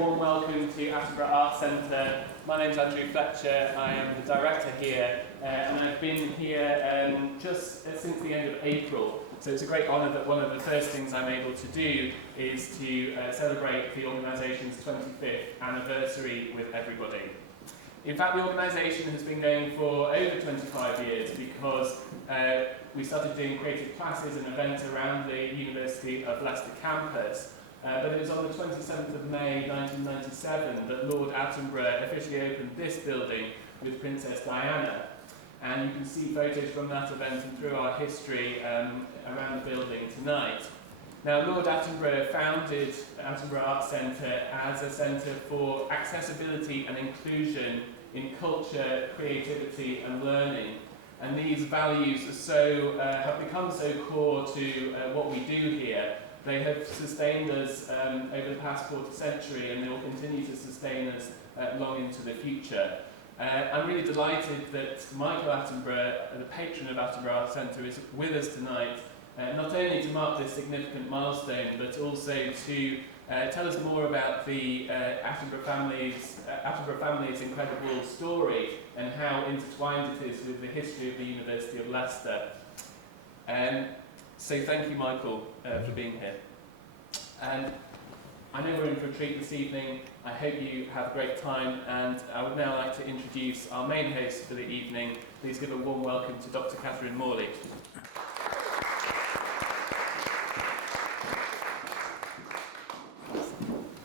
warm welcome to Attenborough Arts Centre. My name's Andrew Fletcher, I am the director here, and I've been here just since the end of April. So it's a great honour that one of the first things I'm able to do is to celebrate the organisation's 25th anniversary with everybody. In fact, the organisation has been going for over 25 years because we started doing creative classes and events around the University of Leicester campus. But it was on the 27th of May 1997 that Lord Attenborough officially opened this building with Princess Diana. And you can see photos from that event and through our history around the building tonight. Now, Lord Attenborough founded Attenborough Arts Centre as a centre for accessibility and inclusion in culture, creativity and learning. And these values have become so core to what we do here. They have sustained us over the past quarter century, and they will continue to sustain us long into the future. I'm really delighted that Michael Attenborough, the patron of Attenborough Arts Centre, is with us tonight, not only to mark this significant milestone, but also to tell us more about the Attenborough family's incredible story and how intertwined it is with the history of the University of Leicester. So thank you, Michael, for being here. And I know we're in for a treat this evening. I hope you have a great time, and I would now like to introduce our main host for the evening. Please give a warm welcome to Dr. Catherine Morley.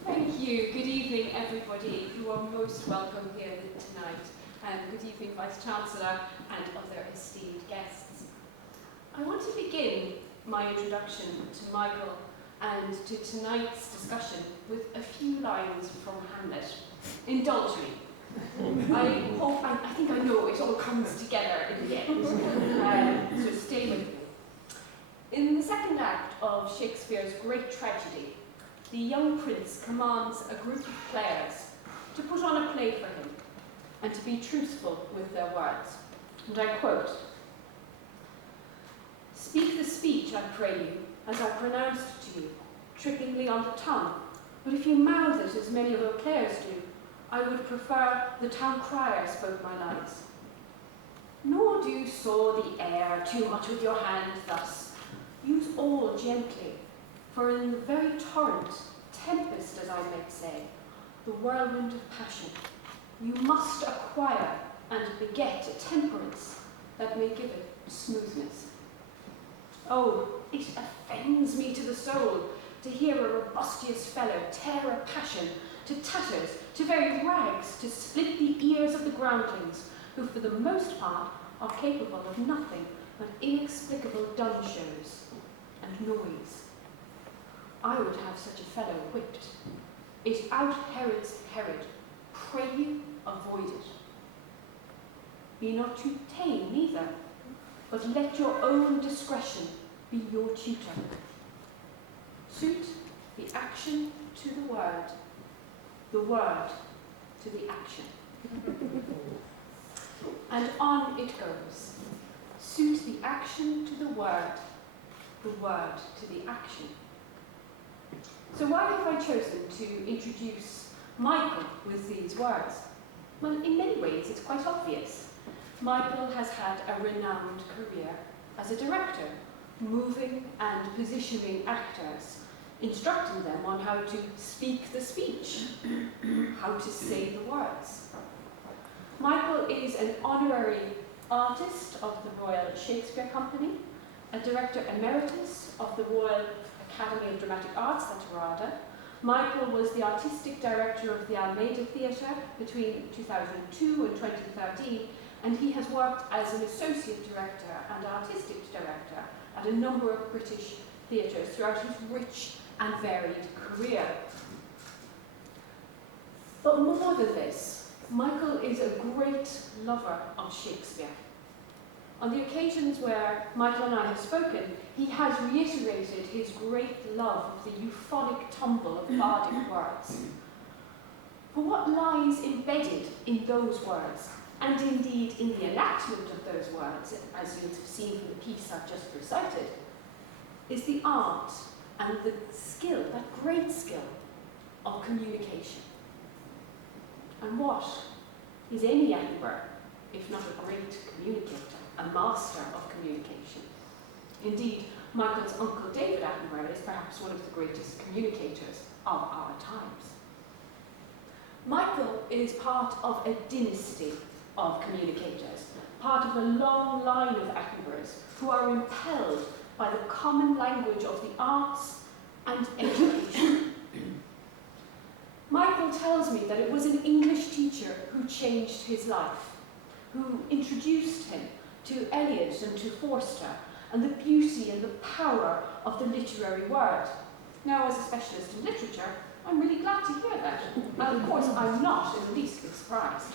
Thank you. Good evening, everybody. You are most welcome here tonight. And good evening, Vice-Chancellor and other esteemed guests. I want to begin my introduction to Michael and to tonight's discussion with a few lines from Hamlet. Indulge me. I think I know it all comes together in the end, so stay with me. In the second act of Shakespeare's great tragedy, the young prince commands a group of players to put on a play for him and to be truthful with their words. And I quote, "Speak the speech, I pray you, as I pronounced it to you, trippingly on the tongue. But if you mouth it as many of your players do, I would prefer the town crier spoke my lines. Nor do you saw the air too much with your hand thus. Use all gently, for in the very torrent, tempest as I might say, the whirlwind of passion, you must acquire and beget a temperance that may give it smoothness. Oh, it offends me to the soul to hear a robustious fellow tear a passion to tatters, to very rags, to split the ears of the groundlings, who for the most part are capable of nothing but inexplicable dumb shows and noise. I would have such a fellow whipped. It out Herod's Herod. Pray you, avoid it. Be not too tame neither, but let your own discretion be your tutor. Suit the action to the word to the action." And on it goes. Suit the action to the word to the action. So why have I chosen to introduce Michael with these words? Well, in many ways it's quite obvious. Michael has had a renowned career as a director, moving and positioning actors, instructing them on how to speak the speech, how to say the words. Michael is an honorary artist of the Royal Shakespeare Company, a director emeritus of the Royal Academy of Dramatic Arts, that's RADA. Michael was the artistic director of the Almeida Theatre between 2002 and 2013, and he has worked as an associate director and artistic director at a number of British theatres throughout his rich and varied career. But more than this, Michael is a great lover of Shakespeare. On the occasions where Michael and I have spoken, he has reiterated his great love of the euphonic tumble of bardic words. For what lies embedded in those words, and indeed in the enactment of those words, as you've seen from the piece I've just recited, is the art and the skill, that great skill, of communication. And what is any Attenborough, if not a great communicator, a master of communication? Indeed, Michael's uncle David Attenborough is perhaps one of the greatest communicators of our times. Michael is part of a dynasty of communicators, part of a long line of Attenboroughs who are impelled by the common language of the arts and education. Michael tells me that it was an English teacher who changed his life, who introduced him to Eliot and to Forster, and the beauty and the power of the literary word. Now, as a specialist in literature, I'm really glad to hear that. And of course, I'm not in the least bit surprised.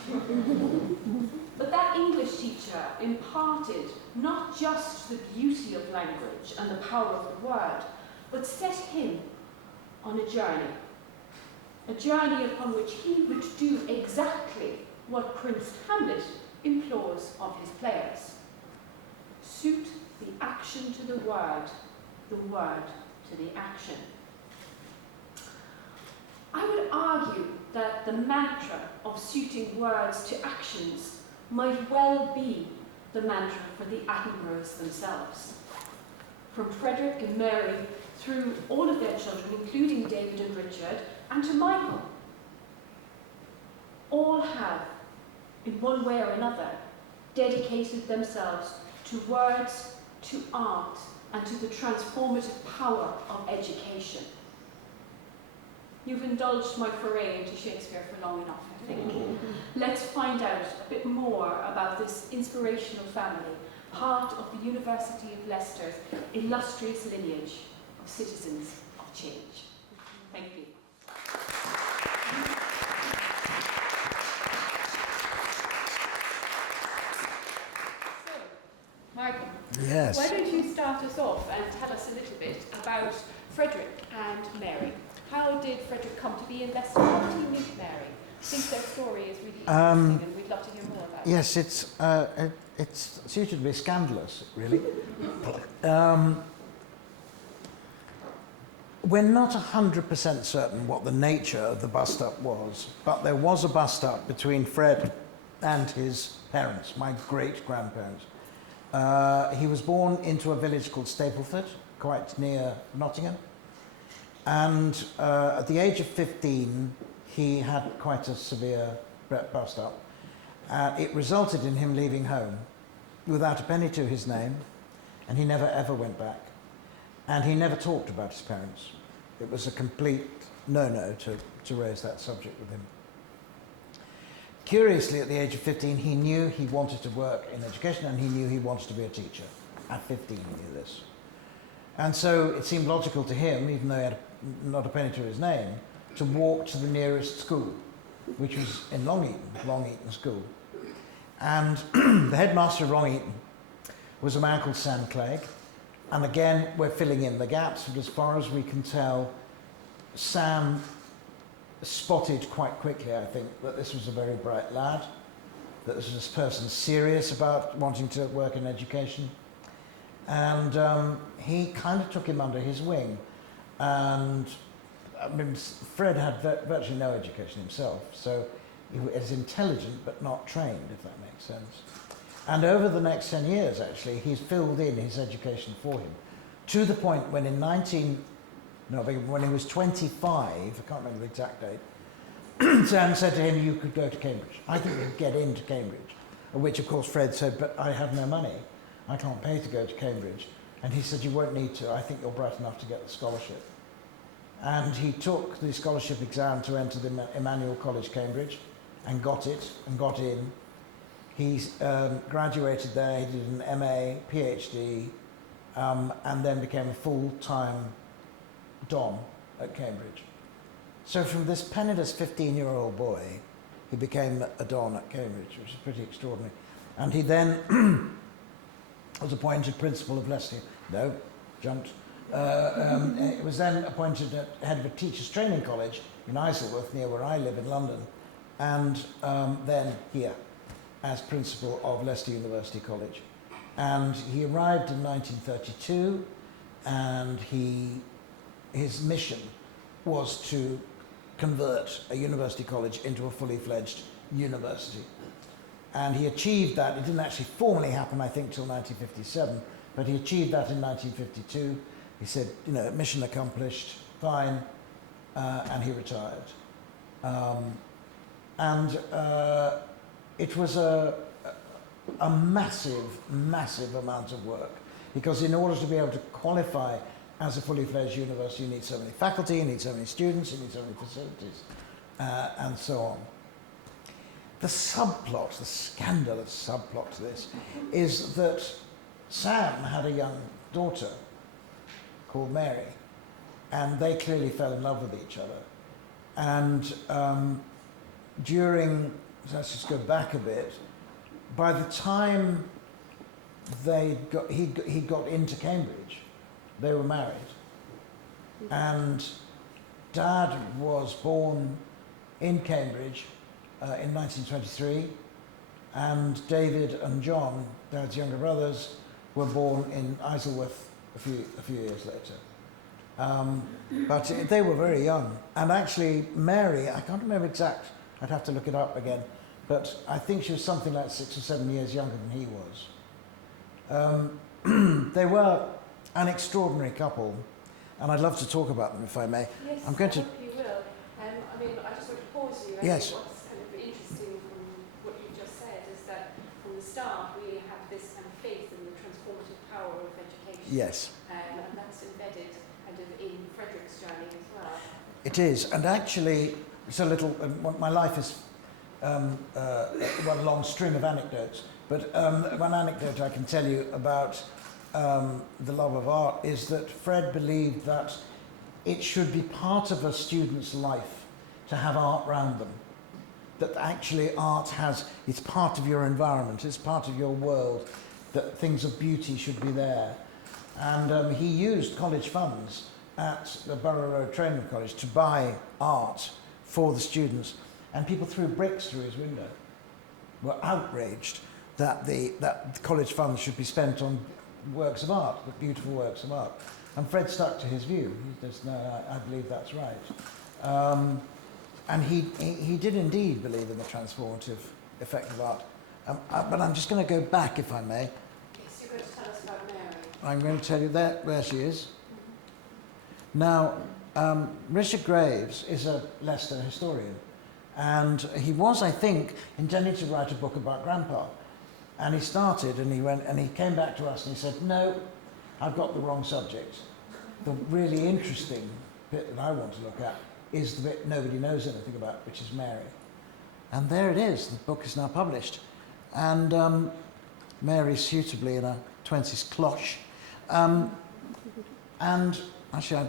But that English teacher imparted not just the beauty of language and the power of the word, but set him on a journey upon which he would do exactly what Prince Hamlet implores of his players. Suit the action to the word to the action. I would argue that the mantra of suiting words to actions might well be the mantra for the Attenboroughs themselves. From Frederick and Mary through all of their children, including David and Richard, and to Michael, all have, in one way or another, dedicated themselves to words, to art, and to the transformative power of education. You've indulged my foray into Shakespeare for long enough, I think. Let's find out a bit more about this inspirational family, part of the University of Leicester's illustrious lineage of citizens of change. Thank you. So, Michael, Yes. why don't you start us off and tell us a little bit about Frederick and Mary? How did Frederick come to be in Leicester? How did he meet Mary? I think their story is really interesting, and we'd love to hear more about it. Yes, it's suited to be scandalous, really. We're not 100% certain what the nature of the bust-up was, but there was a bust-up between Fred and his parents, my great-grandparents. He was born into a village called Stapleford, quite near Nottingham. And at the age of 15, he had quite a severe bust-up. It resulted in him leaving home without a penny to his name, and he never ever went back. And he never talked about his parents. It was a complete no-no to raise that subject with him. Curiously, at the age of 15, he knew he wanted to work in education, and he knew he wanted to be a teacher. At 15, he knew this. And so it seemed logical to him, even though he had not a penny to his name, to walk to the nearest school, which was in Long Eaton School. And the headmaster of Long Eaton was a man called Sam Clegg. And again, we're filling in the gaps, but as far as we can tell, Sam spotted quite quickly, I think, that this was a very bright lad, that this was a person serious about wanting to work in education. And he kind of took him under his wing. And I mean, Fred had virtually no education himself, so he was intelligent but not trained, if that makes sense. And over the next 10 years, actually, he's filled in his education for him, to the point when when he was 25, I can't remember the exact date, Sam said to him, you could go to Cambridge. I think you'd get into Cambridge. At which, of course, Fred said, but I have no money. I can't pay to go to Cambridge. And he said, you won't need to. I think you're bright enough to get the scholarship. And he took the scholarship exam to enter the Emmanuel College, Cambridge, and got it, and got in. He graduated there, he did an MA, PhD, and then became a full-time Don at Cambridge. So from this penniless 15-year-old boy, he became a Don at Cambridge, which is pretty extraordinary. And he then was appointed principal of Leicester. No, jumped. He was then appointed head of a teachers' training college in Isleworth, near where I live in London, and then here as principal of Leicester University College. And he arrived in 1932, and his mission was to convert a university college into a fully fledged university. And he achieved that. It didn't actually formally happen, I think, till 1957, but he achieved that in 1952. He said, you know, mission accomplished, fine, and he retired. It was a massive, massive amount of work, because in order to be able to qualify as a fully fledged university, you need so many faculty, you need so many students, you need so many facilities, and so on. The subplot, the scandalous subplot to this, is that Sam had a young daughter called Mary, and they clearly fell in love with each other. And let's just go back a bit, by the time he got into Cambridge, they were married. And Dad was born in Cambridge in 1923, and David and John, Dad's younger brothers, were born in Isleworth a few years later. But they were very young. And actually, Mary, I can't remember exact, I'd have to look it up again, but I think she was something like 6 or 7 years younger than he was. They were an extraordinary couple, and I'd love to talk about them if I may. Yes, I'm going to. I hope you will. I mean, I just want to pause you. Yes. What's kind of interesting from what you just said is that from the start we have this kind of faith in the transformative power of education. Yes. And that's embedded kind of in Frederick's journey as well. It is, and actually, it's a little. My life is one long string of anecdotes, but one anecdote I can tell you about the love of art is that Fred believed that it should be part of a student's life to have art around them. That actually art it's part of your environment, it's part of your world, that things of beauty should be there. And he used college funds at the Borough Road Training College to buy art for the students, and people threw bricks through his window, were outraged that the college funds should be spent on works of art, the beautiful works of art. And Fred stuck to his view. He says, no, I believe that's right. And he did indeed believe in the transformative effect of art. But I'm just going to go back, if I may. Yes, you're going to tell us about Mary. I'm going to tell you where she is. Now, Richard Graves is a Leicester historian, and he was, I think, intending to write a book about Grandpa. And he started, and he came back to us and he said, no, I've got the wrong subject. The really interesting bit that I want to look at is the bit nobody knows anything about, which is Mary. And there it is, the book is now published. And Mary suitably in a 20s cloche. And actually,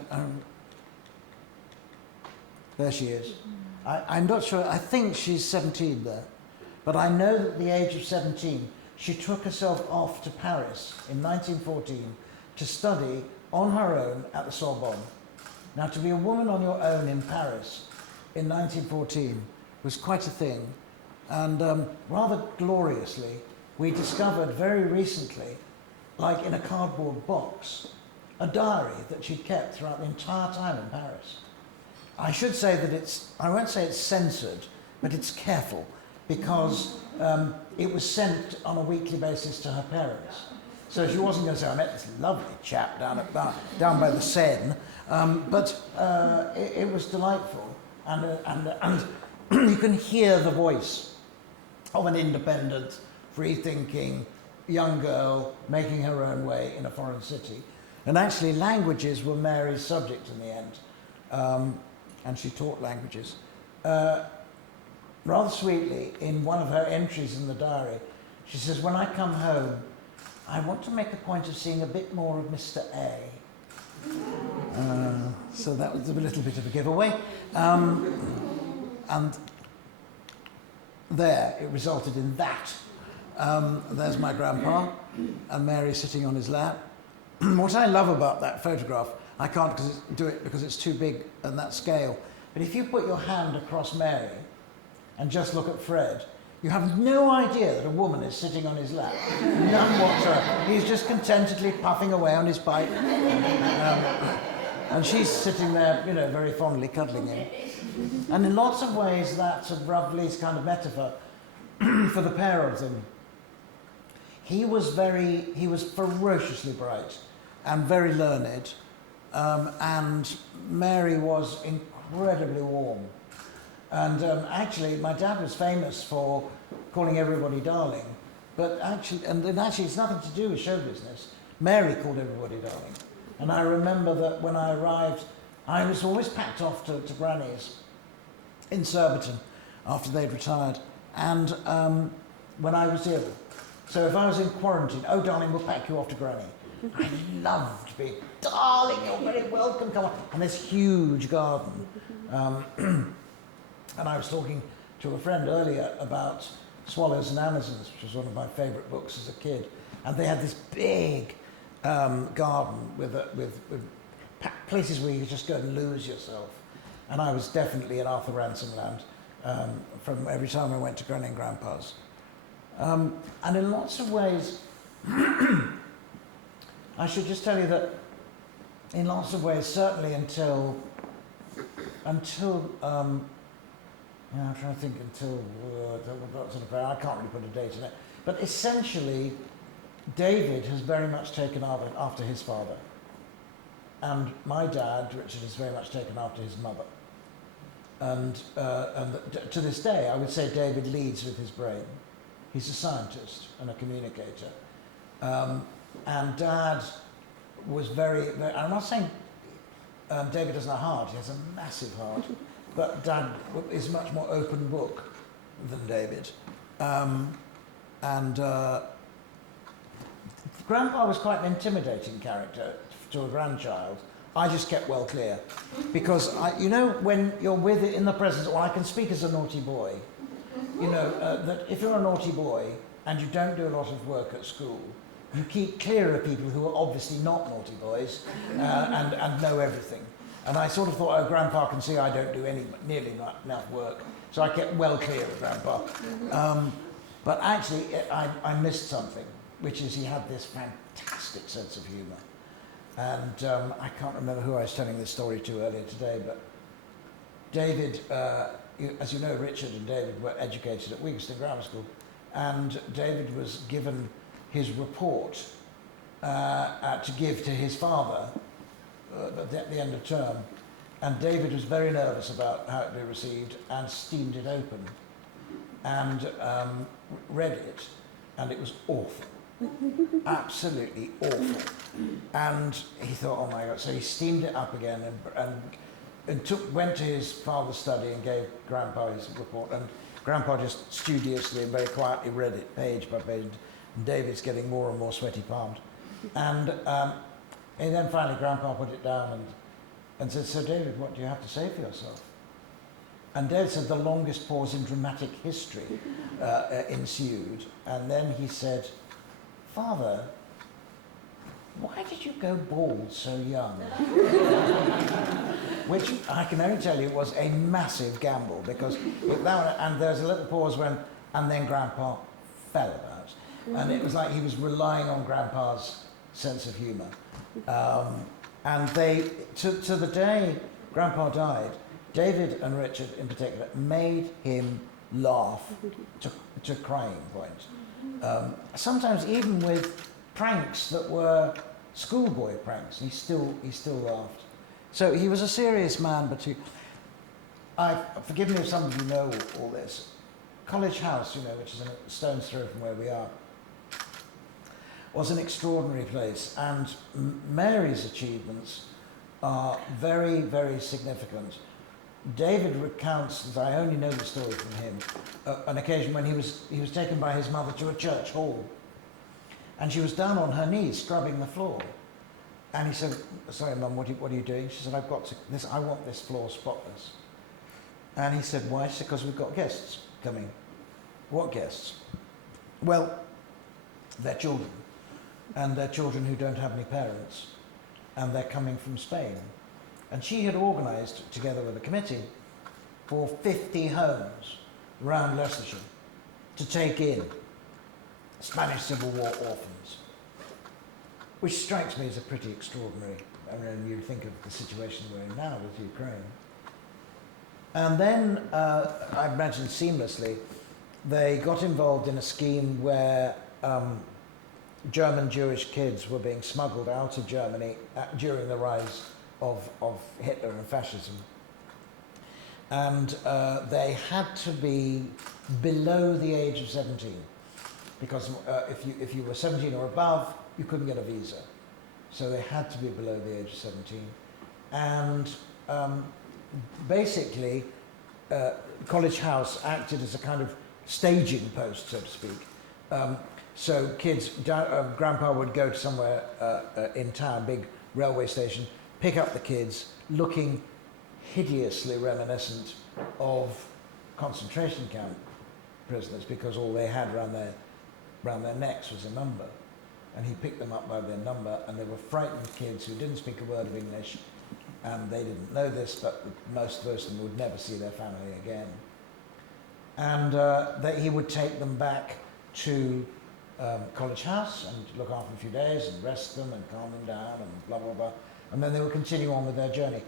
there she is. I'm not sure, I think she's 17 there. But I know that at the age of 17, she took herself off to Paris in 1914 to study on her own at the Sorbonne. Now, to be a woman on your own in Paris in 1914 was quite a thing. And rather gloriously, we discovered very recently, like in a cardboard box, a diary that she'd kept throughout the entire time in Paris. I should say that I won't say it's censored, but it's careful, because it was sent on a weekly basis to her parents. So she wasn't going to say, I met this lovely chap down by the Seine, but it was delightful. And you can hear the voice of an independent, free-thinking young girl making her own way in a foreign city. And actually languages were Mary's subject in the end, and she taught languages. Rather sweetly, in one of her entries in the diary, she says, when I come home, I want to make a point of seeing a bit more of Mr. A. So that was a little bit of a giveaway. And there, it resulted in that. There's my grandpa, and Mary sitting on his lap. What I love about that photograph, I can't do it because it's too big and that scale, but if you put your hand across Mary and just look at Fred, you have no idea that a woman is sitting on his lap. None whatsoever. He's just contentedly puffing away on his pipe. And she's sitting there, you know, very fondly cuddling him. And in lots of ways, that's a Roughly's kind of metaphor for the pair of them. He was ferociously bright and very learned, and Mary was incredibly warm. And actually, my dad was famous for calling everybody darling, but actually, and then actually it's nothing to do with show business. Mary called everybody darling. And I remember that when I arrived, I was always packed off to Granny's in Surbiton after they'd retired, and when I was ill. So if I was in quarantine, oh darling, we'll pack you off to Granny. I loved being, darling, you're very welcome, come on. And this huge garden. And I was talking to a friend earlier about Swallows and Amazons, which was one of my favourite books as a kid. And they had this big garden with places where you could just go and lose yourself. And I was definitely in Arthur Ransom land from every time I went to Granny and Grandpa's. And in lots of ways, I should just tell you that in lots of ways, certainly until I'm trying to think I can't really put a date on it, but essentially David has very much taken after his father, and my dad, Richard, has very much taken after his mother, and to this day I would say David leads with his brain. He's a scientist and a communicator, and Dad was very, I'm not saying David doesn't have a heart, he has a massive heart, but Dad is much more open book than David. Grandpa was quite an intimidating character to a grandchild. I just kept well clear, because you know, when you're with it in the presence, or I can speak as a naughty boy, you know, that if you're a naughty boy and you don't do a lot of work at school, you keep clear of people who are obviously not naughty boys and know everything. And I sort of thought, oh, Grandpa can see I don't do nearly enough work, so I kept well clear of Grandpa. But actually, I missed something, which is he had this fantastic sense of humour. And I can't remember who I was telling this story to earlier today, but David, as you know, Richard and David were educated at Wigston Grammar School, and David was given his report to give to his father at the end of term, and David was very nervous about how it would be received and steamed it open and read it, and it was awful. Absolutely awful. And he thought, oh my God, so he steamed it up again and went to his father's study and gave Grandpa his report, and Grandpa just studiously and very quietly read it page by page, and David's getting more and more sweaty palmed. And then finally Grandpa put it down and said, so David, what do you have to say for yourself? And David said the longest pause in dramatic history ensued, and then he said, Father, why did you go bald so young? Which I can only tell you was a massive gamble, because and there's a little pause and then Grandpa fell about. And it was like he was relying on Grandpa's sense of humour. And they, to the day Grandpa died, David and Richard in particular made him laugh to crying point. Sometimes even with pranks that were schoolboy pranks, he still laughed. So he was a serious man, but forgive me if some of you know all this. College House, you know, which is a stone's throw from where we are, was an extraordinary place, and Mary's achievements are very, very significant. David recounts, as I only know the story from him, an occasion when he was taken by his mother to a church hall, and she was down on her knees scrubbing the floor, and he said, sorry Mum, what are you doing? She said, I want this floor spotless. And he said, why? She said, because we've got guests coming. What guests? Well, they're children, and they're children who don't have any parents, and they're coming from Spain. And she had organised, together with a committee, for 50 homes around Leicestershire to take in Spanish Civil War orphans, which strikes me as a pretty extraordinary mean, you think of the situation we're in now with Ukraine. And then, I imagine seamlessly, they got involved in a scheme where German Jewish kids were being smuggled out of Germany during the rise of Hitler and fascism. And they had to be below the age of 17, because if you were 17 or above, you couldn't get a visa. So they had to be below the age of 17. And basically, College House acted as a kind of staging post, so to speak. So kids, Grandpa would go to somewhere in town, big railway station, pick up the kids, looking hideously reminiscent of concentration camp prisoners, because all they had around their necks was a number. And he picked them up by their number, and they were frightened kids who didn't speak a word of English, and they didn't know this, but most of them would never see their family again. And he would take them back to College House and look after them a few days and rest them and calm them down and blah, blah, blah. And then they would continue on with their journey.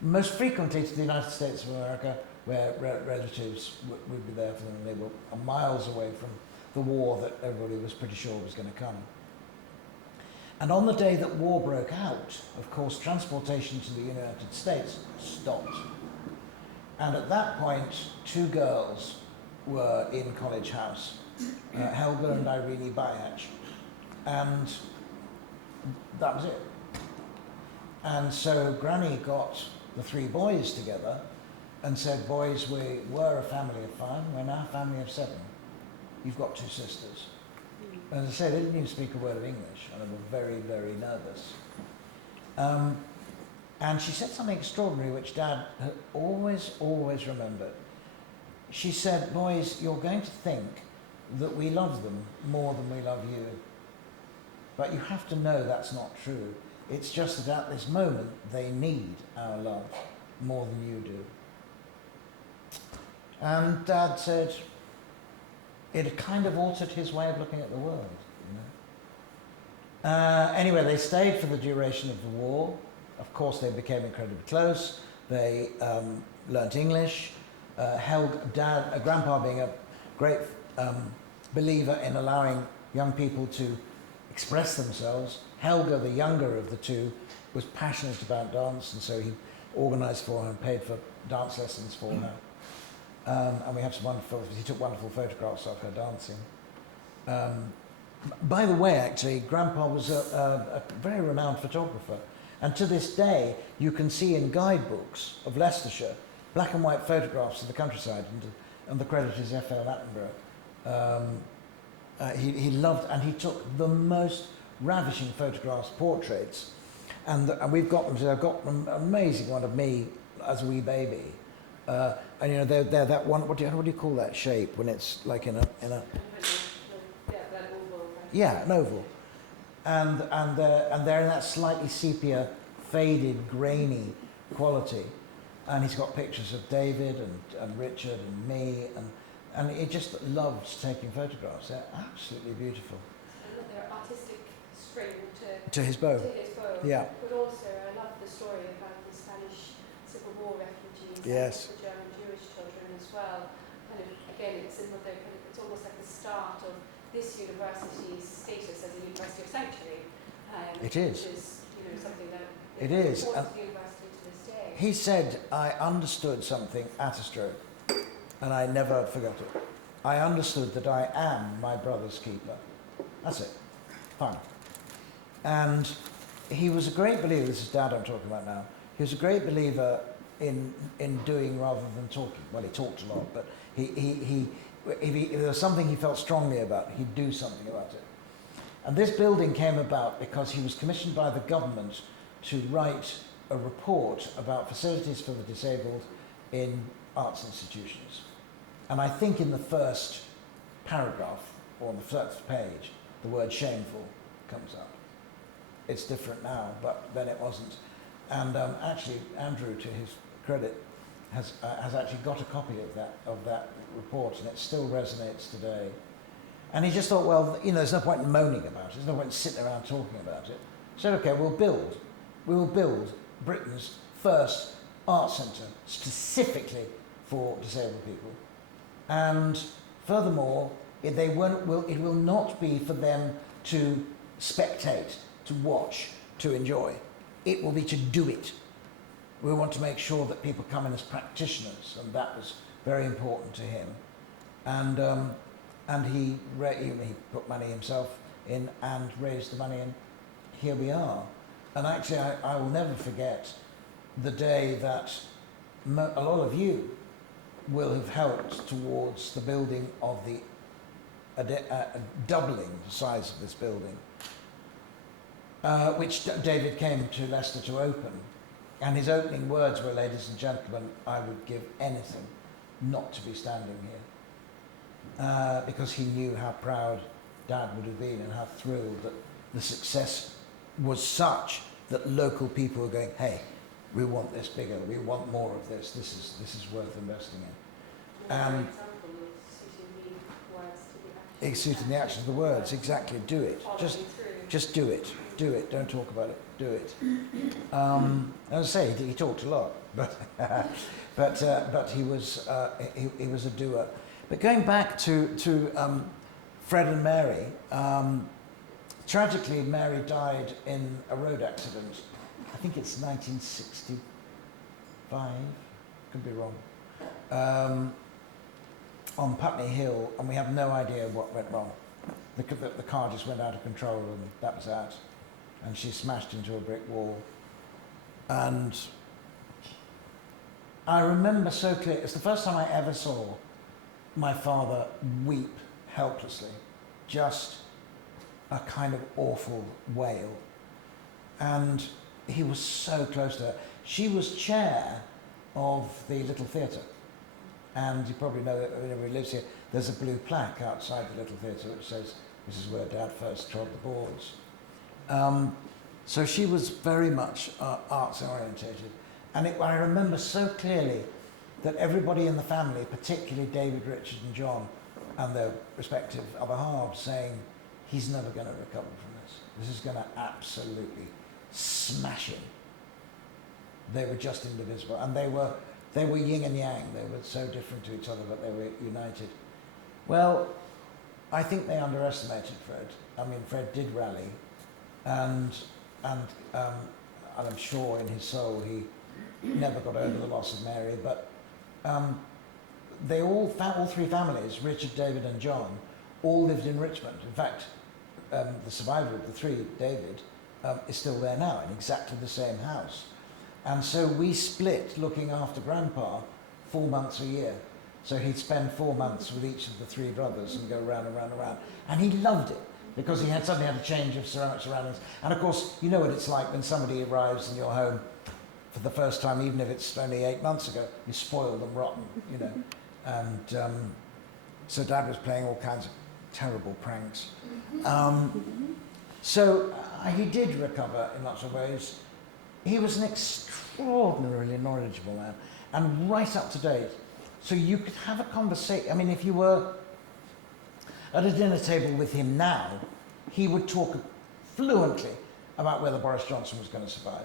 Most frequently to the United States of America, where relatives would be there for them, and they were miles away from the war that everybody was pretty sure was going to come. And on the day that war broke out, of course, transportation to the United States stopped. And at that point, two girls were in College House, Helga and Irene Bayach, and that was it. And so Granny got the three boys together and said, boys, we were a family of 5, we're now a family of 7. You've got 2 sisters. And as I said, they didn't even speak a word of English, and they were very, very nervous. And she said something extraordinary, which Dad had always remembered. She said, boys, you're going to think that we love them more than we love you. But you have to know that's not true. It's just that at this moment, they need our love more than you do. And Dad said, it kind of altered his way of looking at the world. You know? Anyway, they stayed for the duration of the war. Of course, they became incredibly close. They learnt English. Grandpa being a great believer in allowing young people to express themselves. Helga, the younger of the two, was passionate about dance, and so he organised for her and paid for dance lessons for her. And we have he took wonderful photographs of her dancing. By the way, actually, Grandpa was a very renowned photographer. And to this day, you can see in guidebooks of Leicestershire, black and white photographs of the countryside, and the credit is F.L. Attenborough. He loved, and he took the most ravishing photographs, portraits, and we've got them. So I've got an amazing one of me as a wee baby, and you know they're that one. What do you call that shape when it's like in a Yeah, that oval. yeah, an oval, and they're in that slightly sepia, faded, grainy quality, and he's got pictures of David and Richard and me, and he just loved taking photographs. They're absolutely beautiful. And their artistic string To his bow. Yeah. But also, I love the story about the Spanish Civil War refugees. Yes. And the German Jewish children as well. Kind of, again, it's it's almost like the start of this university's status as a university of sanctuary. It is. Which is, something that It is. supports the university to this day. He said, I understood something at a stroke, and I never forgot it. I understood that I am my brother's keeper. That's it. Fine. And he was a great believer, this is Dad I'm talking about now, he was a great believer in doing rather than talking. Well, he talked a lot, but if there was something he felt strongly about, he'd do something about it. And this building came about because he was commissioned by the government to write a report about facilities for the disabled in arts institutions. And I think in the first paragraph, or on the first page, the word shameful comes up. It's different now, but then it wasn't. And actually, Andrew, to his credit, has actually got a copy of that report, and it still resonates today. And he just thought, well, there's no point in moaning about it. There's no point in sitting around talking about it. He said, okay, we'll we will build Britain's first art centre specifically for disabled people. And furthermore, it will not be for them to spectate, to watch, to enjoy. It will be to do it. We want to make sure that people come in as practitioners, and that was very important to him. And he put money himself in and raised the money, and here we are. And actually, I will never forget the day that a lot of you will have helped towards the building of the doubling the size of this building, which David came to Leicester to open. And his opening words were, "Ladies and gentlemen, I would give anything not to be standing here," because he knew how proud Dad would have been and how thrilled that the success was such that local people were going, "Hey, we want this bigger, we want more of this, this is worth investing in." It's suiting the action of the words, exactly, do it. Just do it, don't talk about it, do it. As I say, he talked a lot, but he was a doer. But going back to Fred and Mary, tragically Mary died in a road accident. I think it's 1965, could be wrong, on Putney Hill, and we have no idea what went wrong. The car just went out of control, and that was that. And she smashed into a brick wall. And I remember so clearly, it's the first time I ever saw my father weep helplessly, just a kind of awful wail. And he was so close to her. She was chair of the Little Theatre. And you probably know that whenever he lives here, there's a blue plaque outside the Little Theatre which says, "This is where Dad first trod the boards." So she was very much arts orientated. And I remember so clearly that everybody in the family, particularly David, Richard and John, and their respective other halves, saying, "He's never going to recover from this. This is going to absolutely smash him." They were just indivisible. And they were yin and yang. They were so different to each other, but they were united. Well, I think they underestimated Fred. I mean, Fred did rally, and I'm sure in his soul he never got over the loss of Mary. But they all three families, Richard, David, and John, all lived in Richmond. In fact, the survivor of the three, David, is still there now in exactly the same house. And so we split looking after Grandpa 4 months a year. So he'd spend 4 months with each of the three brothers and go round and round and round. And he loved it because he suddenly had a change of surroundings. And of course, you know what it's like when somebody arrives in your home for the first time, even if it's only 8 months ago, you spoil them rotten, you know. And so Dad was playing all kinds of terrible pranks. So he did recover in lots of ways. He was an extraordinarily knowledgeable man and right up to date. So you could have a conversation. I mean, if you were at a dinner table with him now, he would talk fluently about whether Boris Johnson was going to survive.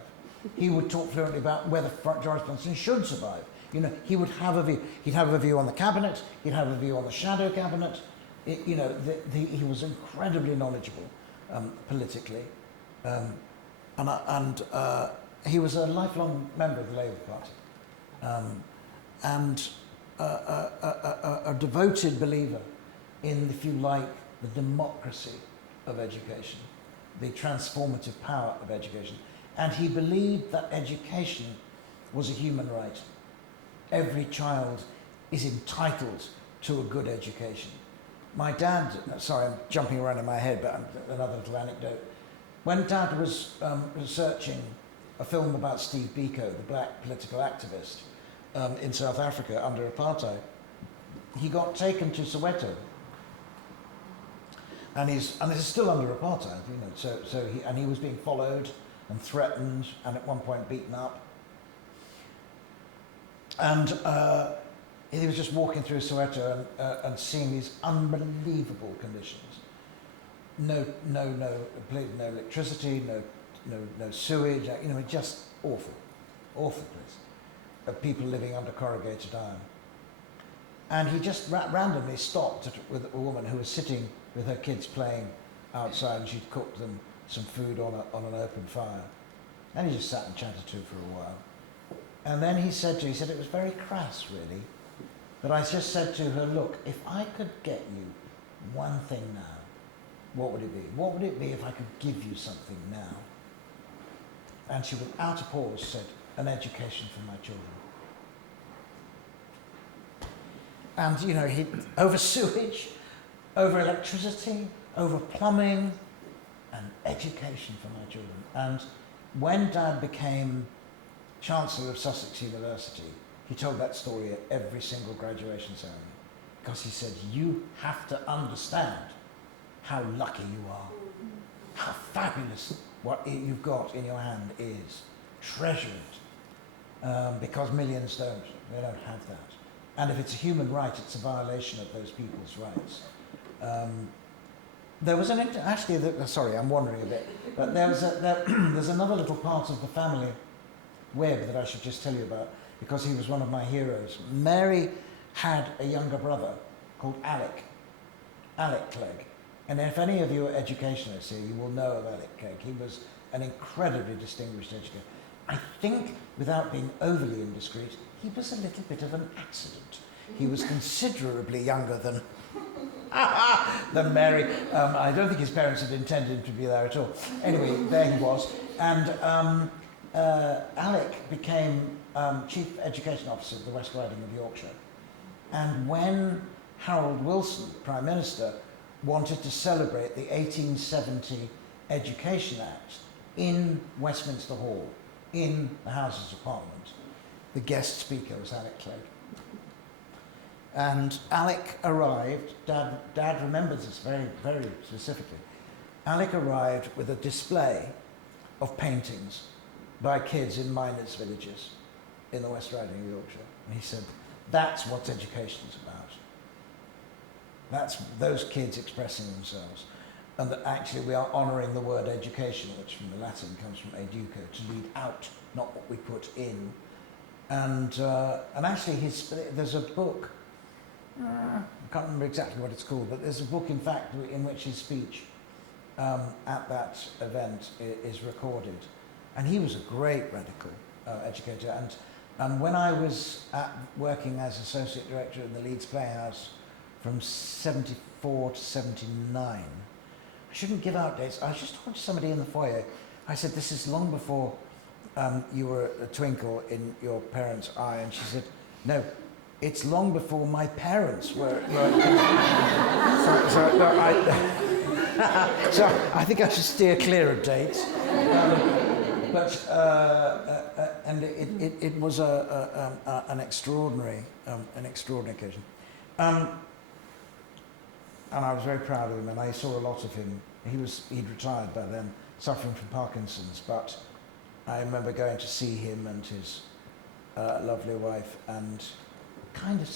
He would talk fluently about whether Boris Johnson should survive. You know, he would have a view. He'd have a view on the cabinet. He'd have a view on the shadow cabinet. He was incredibly knowledgeable politically, and he was a lifelong member of the Labour Party, and a devoted believer in, if you like, the democracy of education, the transformative power of education. And he believed that education was a human right. Every child is entitled to a good education. My dad, sorry, I'm jumping around in my head, but another little anecdote. When Dad was researching a film about Steve Biko, the black political activist in South Africa under apartheid, he got taken to Soweto. And this is still under apartheid, you know. So he was being followed and threatened, and at one point beaten up. And he was just walking through Soweto and seeing these unbelievable conditions. No electricity, no no sewage, just awful place. Of people living under corrugated iron. And he just randomly stopped with a woman who was sitting with her kids playing outside, and she'd cooked them some food on an open fire. And he just sat and chatted to her for a while. And then he said it was very crass really, but I just said to her, look, if I could get you one thing now, what would it be? What would it be if I could give you something now? And she, without a pause, said, an education for my children. And, he over sewage, over electricity, over plumbing, and education for my children. And when Dad became Chancellor of Sussex University, he told that story at every single graduation ceremony, because he said, you have to understand how lucky you are, how fabulous what you've got in your hand is. Treasure it, because millions don't. They don't have that. And if it's a human right, it's a violation of those people's rights. There was sorry, I'm wandering a bit, but there's another little part of the family web that I should just tell you about, because he was one of my heroes. Mary had a younger brother called Alec Clegg. And if any of you are educationists here, you will know of Alec Clegg. He was an incredibly distinguished educator. I think, without being overly indiscreet, he was a little bit of an accident. He was considerably younger than Mary. I don't think his parents had intended him to be there at all. Anyway, there he was. And Alec became Chief Education Officer of the West Riding of Yorkshire. And when Harold Wilson, Prime Minister, wanted to celebrate the 1870 Education Act in Westminster Hall, in the Houses of Parliament, the guest speaker was Alec Clegg. And Alec arrived, Dad remembers this very, very specifically. Alec arrived with a display of paintings by kids in miners' villages in the West Riding of Yorkshire. And he said, that's what education's about. That's those kids expressing themselves. And that actually we are honouring the word education, which from the Latin comes from educo, to lead out, not what we put in. And actually there's a book, I can't remember exactly what it's called, but there's a book, in fact, in which his speech at that event is recorded. And he was a great radical educator. And when I was working as Associate Director in the Leeds Playhouse from 74 to 79, I shouldn't give out dates. I was just talking to somebody in the foyer. I said, this is long before you were a twinkle in your parents' eye. And she said, no, it's long before my parents were. So I think I should steer clear of dates. And it was an extraordinary occasion. And I was very proud of him, and I saw a lot of him. He'd retired by then, suffering from Parkinson's, but I remember going to see him and his lovely wife, and kind of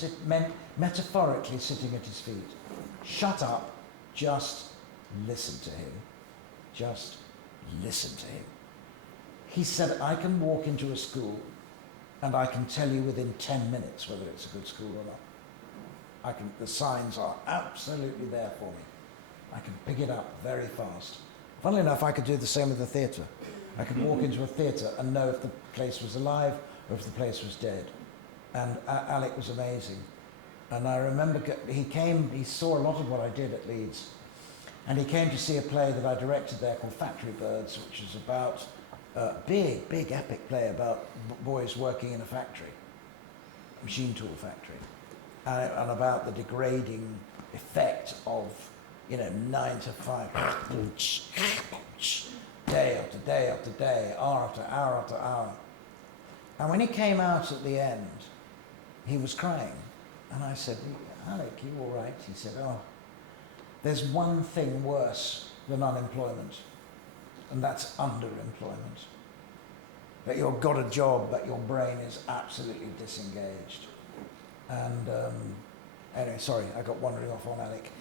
metaphorically sitting at his feet. Shut up, just listen to him. Just listen to him. He said, I can walk into a school and I can tell you within 10 minutes whether it's a good school or not. The signs are absolutely there for me. I can pick it up very fast. Funnily enough, I could do the same with the theatre. I could walk into a theatre and know if the place was alive or if the place was dead. And Alec was amazing. And I remember he saw a lot of what I did at Leeds. And he came to see a play that I directed there called Factory Birds, which is about a big epic play about boys working in a factory, machine tool factory, and about the degrading effect of, 9 to 5, day after day after day, hour after hour after hour. And when he came out at the end, he was crying. And I said, Alec, you all right? He said, oh, there's one thing worse than unemployment, and that's underemployment. That you've got a job, but your brain is absolutely disengaged. And anyway, sorry, I got wandering off on Alec.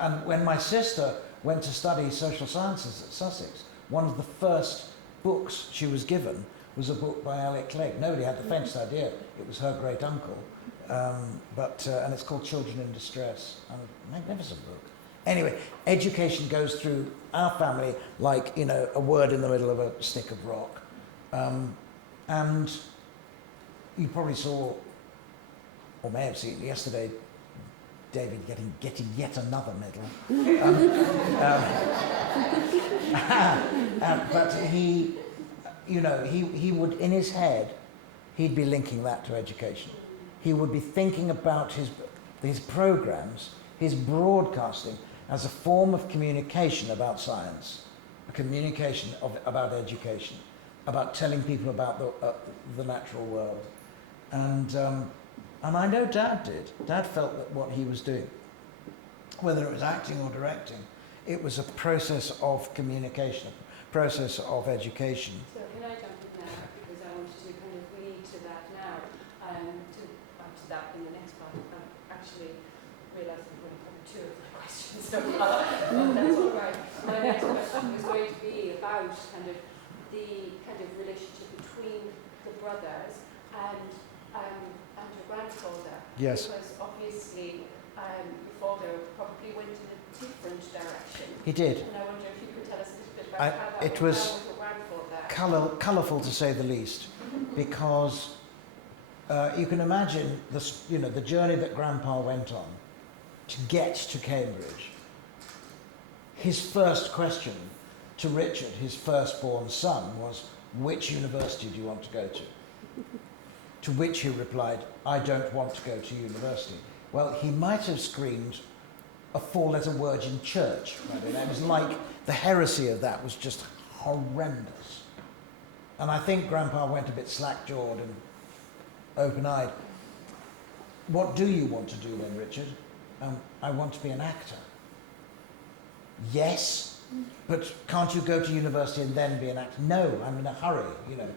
And when my sister went to study social sciences at Sussex, one of the first books she was given was a book by Alec Clegg. Nobody had the faintest idea it was her great uncle, and it's called Children in Distress. A magnificent book. Anyway, education goes through our family like, you know, a word in the middle of a stick of rock. And you probably saw, or may have seen yesterday, David getting yet another medal. But he, you know, he would, in his head, he'd be linking that to education. He would be thinking about his programs, his broadcasting, as a form of communication about science, a communication about education, about telling people about the natural world. And I know Dad did. Dad felt that what he was doing, whether it was acting or directing, it was a process of communication, a process of education. So can I jump in now, because I wanted to kind of lead to that now, to that in the next part. I've actually realised I've already covered two of my questions so far. That's all right. My next question was going to be about kind of the kind of relationship between the brothers and your grandfather. Yes. Because obviously your father probably went in a different direction. He did. And I wonder if you could tell us a little bit about how that It went was down with your grandfather. colourful to say the least, because you can imagine the journey that Grandpa went on to get to Cambridge. His first question to Richard, his firstborn son, was, which university do you want to go to? To which he replied, I don't want to go to university. Well, he might have screamed a four-letter word in church. Right? And it was like the heresy of that was just horrendous. And I think Grandpa went a bit slack-jawed and open-eyed. What do you want to do then, Richard? I want to be an actor. Yes, but can't you go to university and then be an actor? No, I'm in a hurry, you know.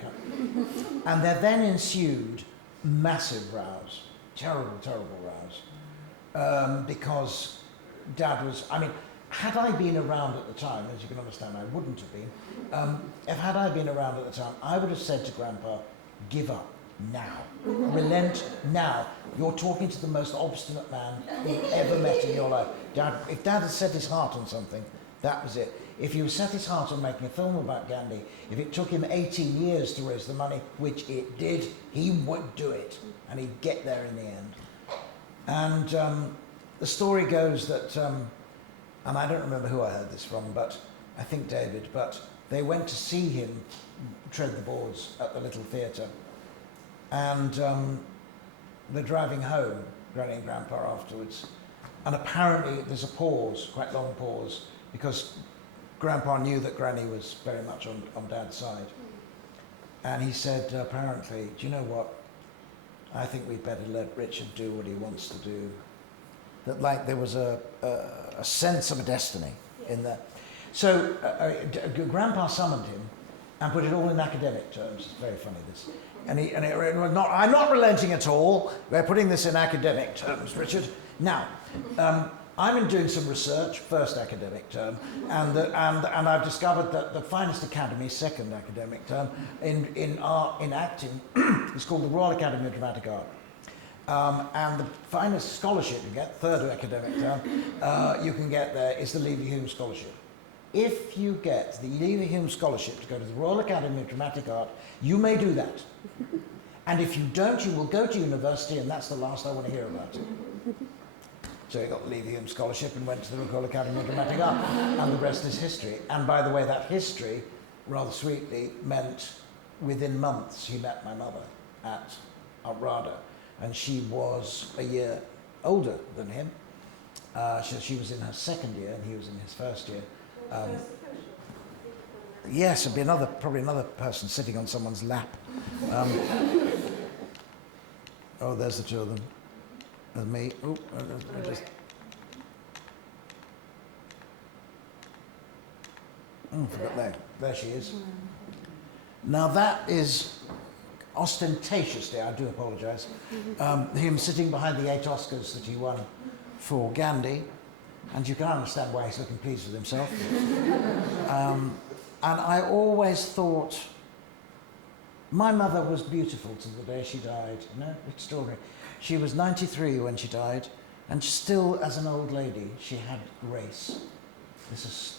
And there then ensued massive rows, terrible, terrible rows, because Dad was, I mean, had I been around at the time, as you can understand, I wouldn't have been, had I been around at the time, I would have said to Grandpa, give up now, relent now. You're talking to the most obstinate man you've ever met in your life. Dad, if Dad had set his heart on something, that was it. If he set his heart on making a film about Gandhi, if it took him 18 years to raise the money, which it did, he would do it, and he'd get there in the end. And the story goes that, and I don't remember who I heard this from, but I think David, but they went to see him tread the boards at the little theatre, and they're driving home, Granny and Grandpa afterwards, and apparently there's a pause, quite long pause, because Grandpa knew that Granny was very much on Dad's side. And he said, apparently, do you know what? I think we'd better let Richard do what he wants to do. That like there was a sense of a destiny in there. So Grandpa summoned him and put it all in academic terms. It's very funny, this. And he I'm not relenting at all. We're putting this in academic terms, Richard. Now, I'm doing some research, first academic term, and I've discovered that the finest academy, second academic term, in acting is called the Royal Academy of Dramatic Art. And the finest scholarship you get, third academic term, you can get there is the Lever-Hume Scholarship. If you get the Lever-Hume Scholarship to go to the Royal Academy of Dramatic Art, you may do that. And if you don't, you will go to university, and that's the last I want to hear about it. So he got the Lever-Hume Scholarship and went to the Royal Academy of Dramatic Art, and the rest is history. And by the way, that history, rather sweetly, meant within months he met my mother at Rada, and she was a year older than him. She was in her second year, and he was in his first year. Yes, it'd be probably another person sitting on someone's lap. Oh, there's the two of them. There's me. Oh, I just. Oh, forgot there. There she is. Now that is ostentatiously, I do apologise, him sitting behind the 8 Oscars that he won for Gandhi, and you can understand why he's looking pleased with himself. and I always thought, my mother was beautiful till the day she died, you know, extraordinary. She was 93 when she died, and still, as an old lady, she had grace.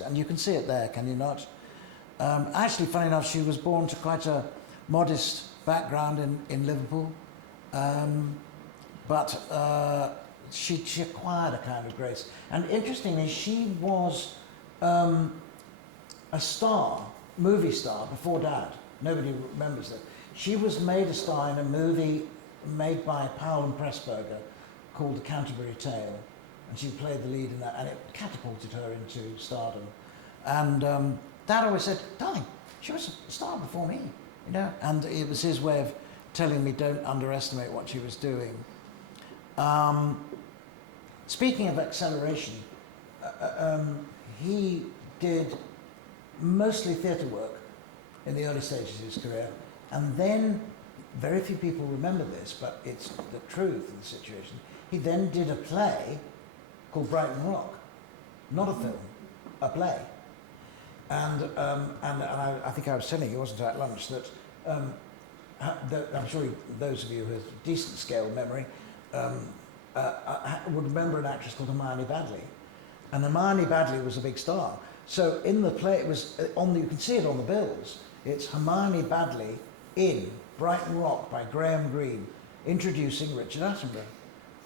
And you can see it there, can you not? Actually, funny enough, she was born to quite a modest background in Liverpool, but she acquired a kind of grace. And interestingly, she was a star, movie star, before Dad. Nobody remembers that. She was made a star in a movie made by Powell and Pressburger called The Canterbury Tale, and she played the lead in that, and it catapulted her into stardom. And Dad always said, darling, she was a star before me, you know, and it was his way of telling me don't underestimate what she was doing. Speaking of acceleration, he did mostly theatre work in the early stages of his career, and then, very few people remember this, but it's the truth of the situation, he then did a play called Brighton Rock. Not a film, a play. And I think I was telling you, wasn't I, at lunch, that I'm sure those of you who have decent scale memory would remember an actress called Hermione Baddeley. And Hermione Baddeley was a big star. So in the play, it was you can see it on the bills. It's Hermione Baddeley in Brighton Rock by Graham Greene, introducing Richard Attenborough.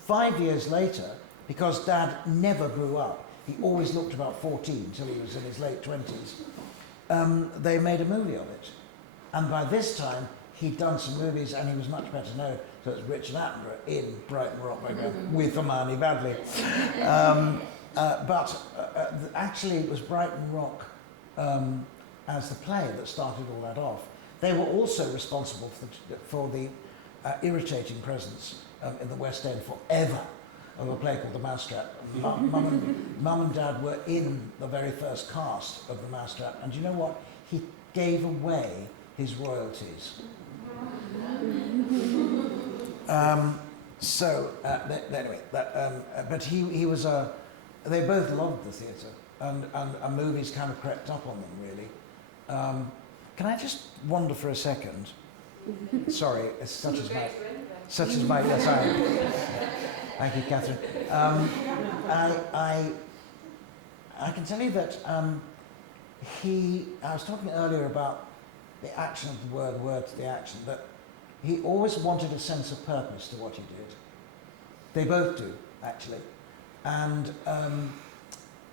5 years later, because Dad never grew up, he always looked about 14 till he was in his late 20s, they made a movie of it. And by this time, he'd done some movies and he was much better known. So it's Richard Attenborough in Brighton Rock by Graham with Hermione Baddeley. Actually, it was Brighton Rock as the play that started all that off. They were also responsible for the irritating presence in the West End forever of a play called The Mousetrap. Mum and Dad were in the very first cast of The Mousetrap, and do you know what? He gave away his royalties. Anyway, but he was a. They both loved the theatre, and movies kind of crept up on them, really. Can I just wander for a second? Sorry, it's such as my yes, I am. Thank you, Catherine. I can tell you that I was talking earlier about the action of the word to the action, that he always wanted a sense of purpose to what he did. They both do, actually. And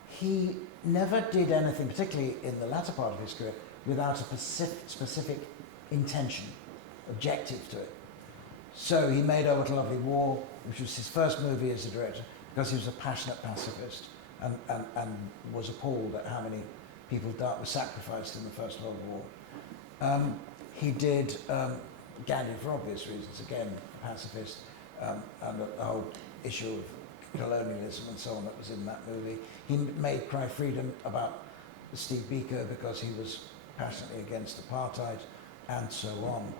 he never did anything, particularly in the latter part of his career, without a specific intention, objective to it. So he made Oh What a Lovely War, which was his first movie as a director, because he was a passionate pacifist and was appalled at how many people were sacrificed in the First World War. He did Gandhi for obvious reasons, again, a pacifist, and the whole issue of colonialism and so on that was in that movie. He made Cry Freedom about Steve Biko because he was passionately against apartheid, and so on.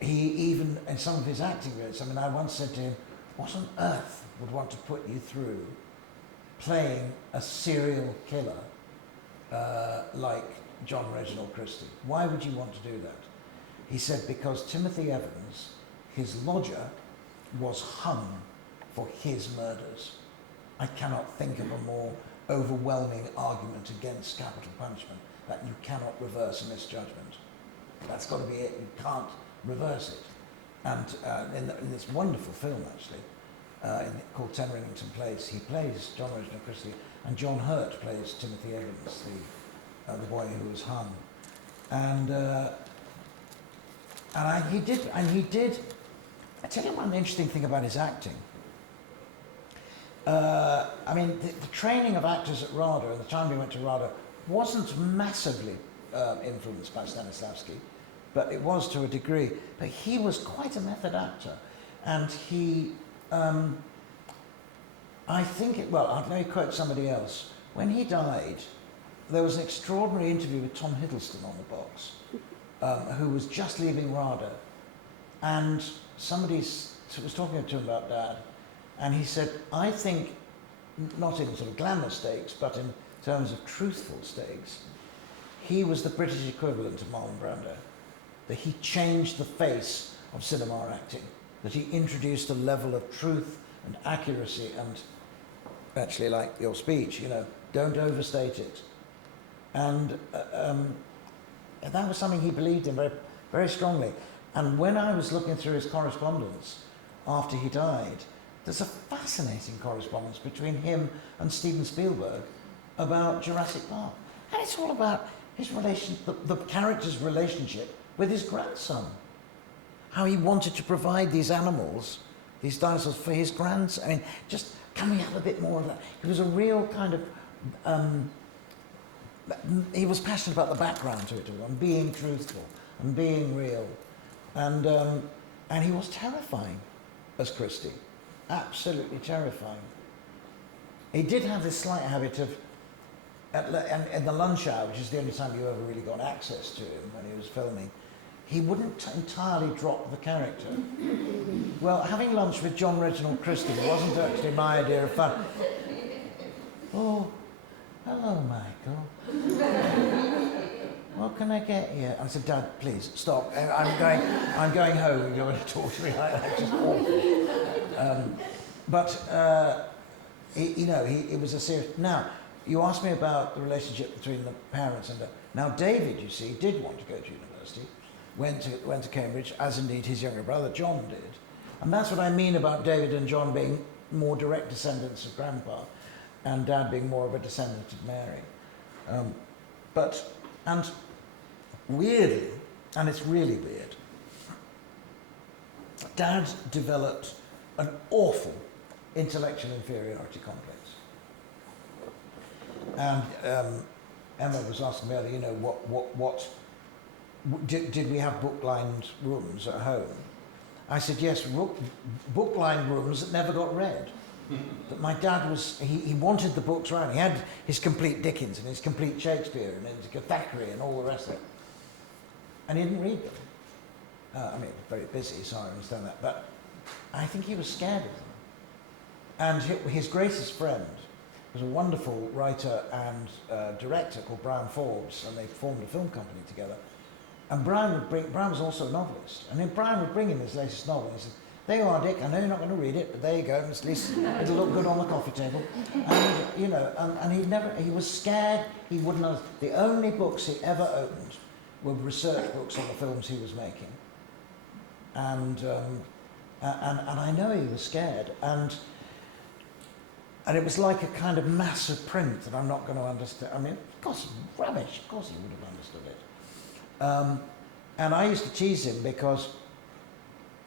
He even, in some of his acting bits, I once said to him, what on earth would want to put you through playing a serial killer like John Reginald Christie? Why would you want to do that? He said, because Timothy Evans, his lodger, was hung for his murders. I cannot think of a more overwhelming argument against capital punishment, that you cannot reverse a misjudgment. That's got to be it. You can't reverse it. And in this wonderful film, actually, called 10 Ringington Place, he plays John Reginald Christie, and John Hurt plays Timothy Evans, the boy who was hung. He did. I tell you one interesting thing about his acting. The training of actors at RADA, and the time we went to RADA, wasn't massively influenced by Stanislavski, but it was to a degree. But he was quite a method actor, and he, let me quote somebody else. When he died, there was an extraordinary interview with Tom Hiddleston on the box, who was just leaving RADA, and somebody was talking to him about Dad, and he said, I think, not in sort of glamour stakes, but in terms of truthful stakes, he was the British equivalent of Marlon Brando. That he changed the face of cinema acting. That he introduced a level of truth and accuracy and, actually like your speech, you know, don't overstate it. And that was something he believed in very, very strongly. And when I was looking through his correspondence after he died, there's a fascinating correspondence between him and Steven Spielberg about Jurassic Park. And it's all about his relation, the character's relationship with his grandson. How he wanted to provide these animals, these dinosaurs, for his grandson. I mean, just, can we have a bit more of that? He was a real kind of, he was passionate about the background to it all, and being truthful, and being real. And he was terrifying as Christie. Absolutely terrifying. He did have this slight habit of, in the lunch hour, which is the only time you ever really got access to him when he was filming, he wouldn't entirely drop the character. Well, having lunch with John Reginald Christie wasn't actually my idea of fun. Oh, hello, Michael. What can I get you? I said, Dad, please, stop. I'm going home. You're going to talk to me like that. Just awful. It was a serious... Now, you asked me about the relationship between the parents and now David, you see, did want to go to university, went to Cambridge, as indeed his younger brother John did. And that's what I mean about David and John being more direct descendants of Grandpa, and Dad being more of a descendant of Mary. And weirdly, and it's really weird, Dad developed an awful intellectual inferiority complex. And Emma was asking me earlier, you know, did we have book-lined rooms at home? I said, yes, book-lined rooms that never got read. But my dad was, he wanted the books around. He had his complete Dickens and his complete Shakespeare and his Thackeray and all the rest of it. And he didn't read them. I mean, very busy, so I understand that. But I think he was scared of them. And his greatest friend was a wonderful writer and director called Brian Forbes, and they formed a film company together. And Brian was also a novelist. And then Brian would bring him his latest novel, and he said, there you are, Dick, I know you're not going to read it, but there you go, and at least it'll look good on the coffee table. And, you know, and he was scared, he wouldn't know. The only books he ever opened were research books on the films he was making. And I know he was scared, and it was like a kind of massive print that I'm not going to understand. I mean, of course, rubbish, of course he would have understood it. And I used to tease him because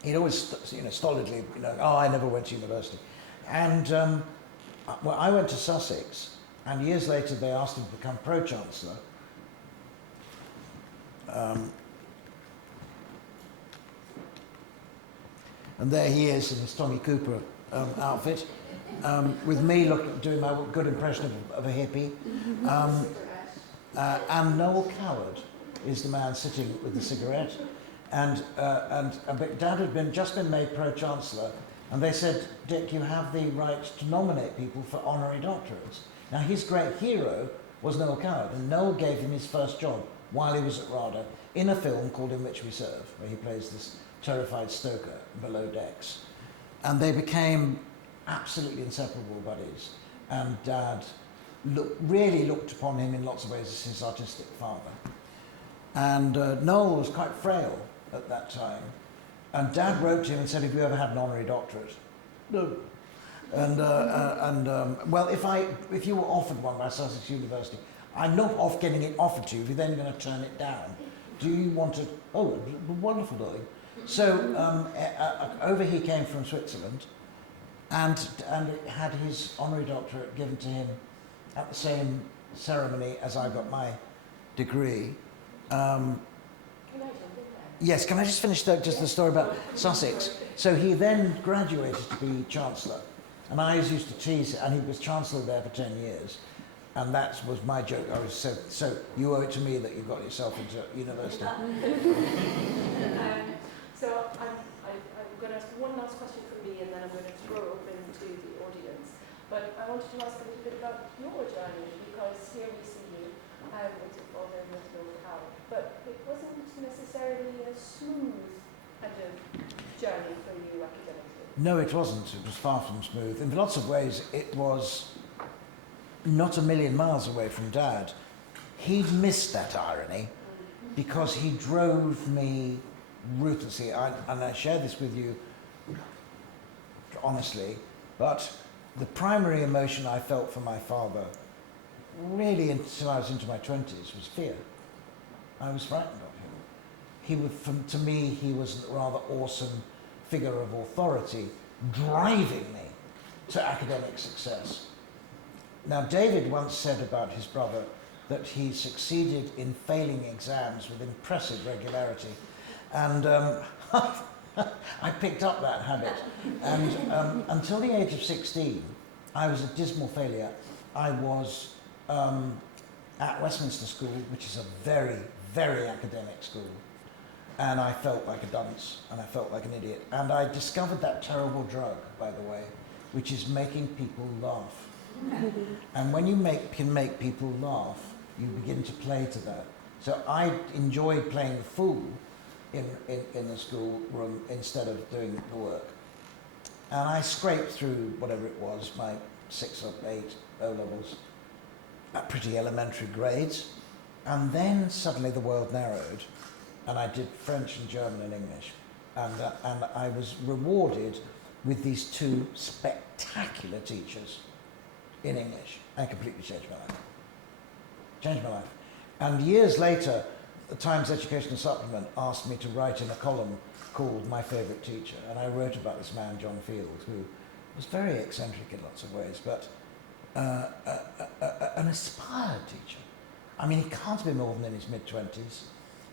he'd always, stolidly, I never went to university. And well, I went to Sussex, and years later they asked him to become Pro-Chancellor. And there he is in his Tommy Cooper outfit, with me doing my good impression of a hippie. And Noel Coward is the man sitting with the cigarette. And Dad had just been made Pro-Chancellor, and they said, Dick, you have the right to nominate people for honorary doctorates. Now, his great hero was Noel Coward, and Noel gave him his first job while he was at RADA in a film called In Which We Serve, where he plays this terrified stoker below decks. And they became absolutely inseparable buddies, and Dad really looked upon him in lots of ways as his artistic father. And Noel was quite frail at that time, and Dad wrote to him and said, have you ever had an honorary doctorate? No. And well, if you were offered one by Sussex University, I'm not off getting it offered to you, you're then going to turn it down. Do you want to? Oh, wonderful, darling. So over he came from Switzerland, and had his honorary doctorate given to him at the same ceremony as I got my degree. Yes, can I just finish just the story about Sussex? So he then graduated to be Chancellor, and I always used to tease, and he was Chancellor there for 10 years, and that was my joke. I was so you owe it to me that you got yourself into university. So I'm going to ask one last question from me, and then I'm going to throw open to the audience. But I wanted to ask a little bit about your journey, because here we see you which involved a little cow. But it wasn't necessarily a smooth kind of journey for you academically. No, it wasn't. It was far from smooth. In lots of ways, it was not a million miles away from Dad. He'd missed that irony because he drove me ruthlessly. And I share this with you honestly, but the primary emotion I felt for my father, really until I was into my 20s, was fear. I was frightened of him. He would, to me, he was a rather awesome figure of authority, driving me to academic success. Now, David once said about his brother that he succeeded in failing exams with impressive regularity. And I picked up that habit. And until the age of 16, I was a dismal failure. I was at Westminster School, which is a very, very academic school. And I felt like a dunce, and I felt like an idiot. And I discovered that terrible drug, by the way, which is making people laugh. And when you can make people laugh, you begin to play to that. So I enjoyed playing the fool in the school room instead of doing the work. And I scraped through whatever it was, my 6 or 8 O-levels, at pretty elementary grades. And then suddenly the world narrowed, and I did French and German and English. And I was rewarded with these 2 spectacular teachers in English. And completely changed my life. Changed my life. And years later, the Times Educational Supplement asked me to write in a column called My Favourite Teacher. And I wrote about this man, John Field, who was very eccentric in lots of ways, but an aspired teacher. I mean, he can't have been more than in his mid-20s.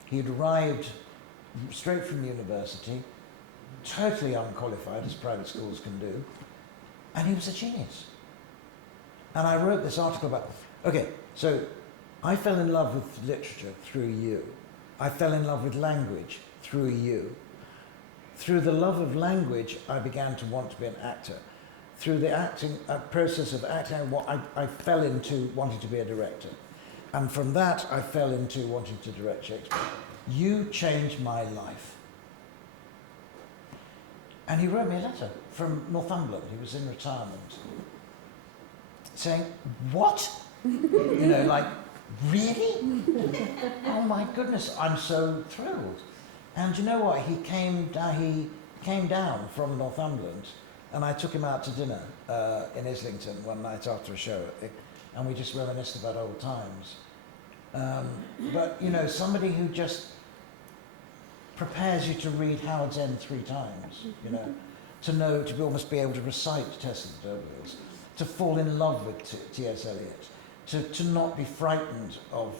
He had arrived straight from university, totally unqualified, as private schools can do, and he was a genius. And I wrote this article about, okay, so I fell in love with literature through you. I fell in love with language through you. Through the love of language, I began to want to be an actor. Through the acting process of acting, I fell into wanting to be a director. And from that, I fell into wanting to direct Shakespeare. You changed my life. And he wrote me a letter from Northumberland. He was in retirement, saying, what? You know, like, really? Oh my goodness, I'm so thrilled. And you know what? He came down from Northumberland, and I took him out to dinner in Islington one night after a show, and we just reminisced about old times. But you know, somebody who just prepares you to read Howard's End 3 times, you know, to almost be able to recite Tess of the D'Urbervilles, to fall in love with T.S. Eliot, to not be frightened of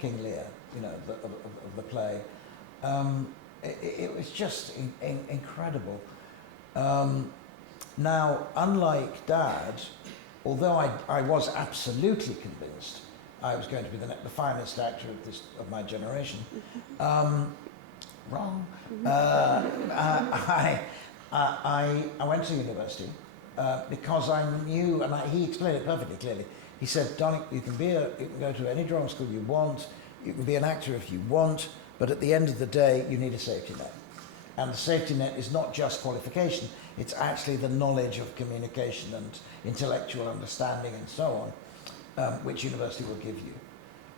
King Lear, you know, of the play. It was just incredible. Now, unlike Dad, although I was absolutely convinced I was going to be the finest actor of my generation, wrong. I went to university because I knew, and he explained it perfectly clearly. He said, darling, you can go to any drama school you want, you can be an actor if you want, but at the end of the day, you need a safety net. And the safety net is not just qualification, it's actually the knowledge of communication and intellectual understanding and so on, which university will give you.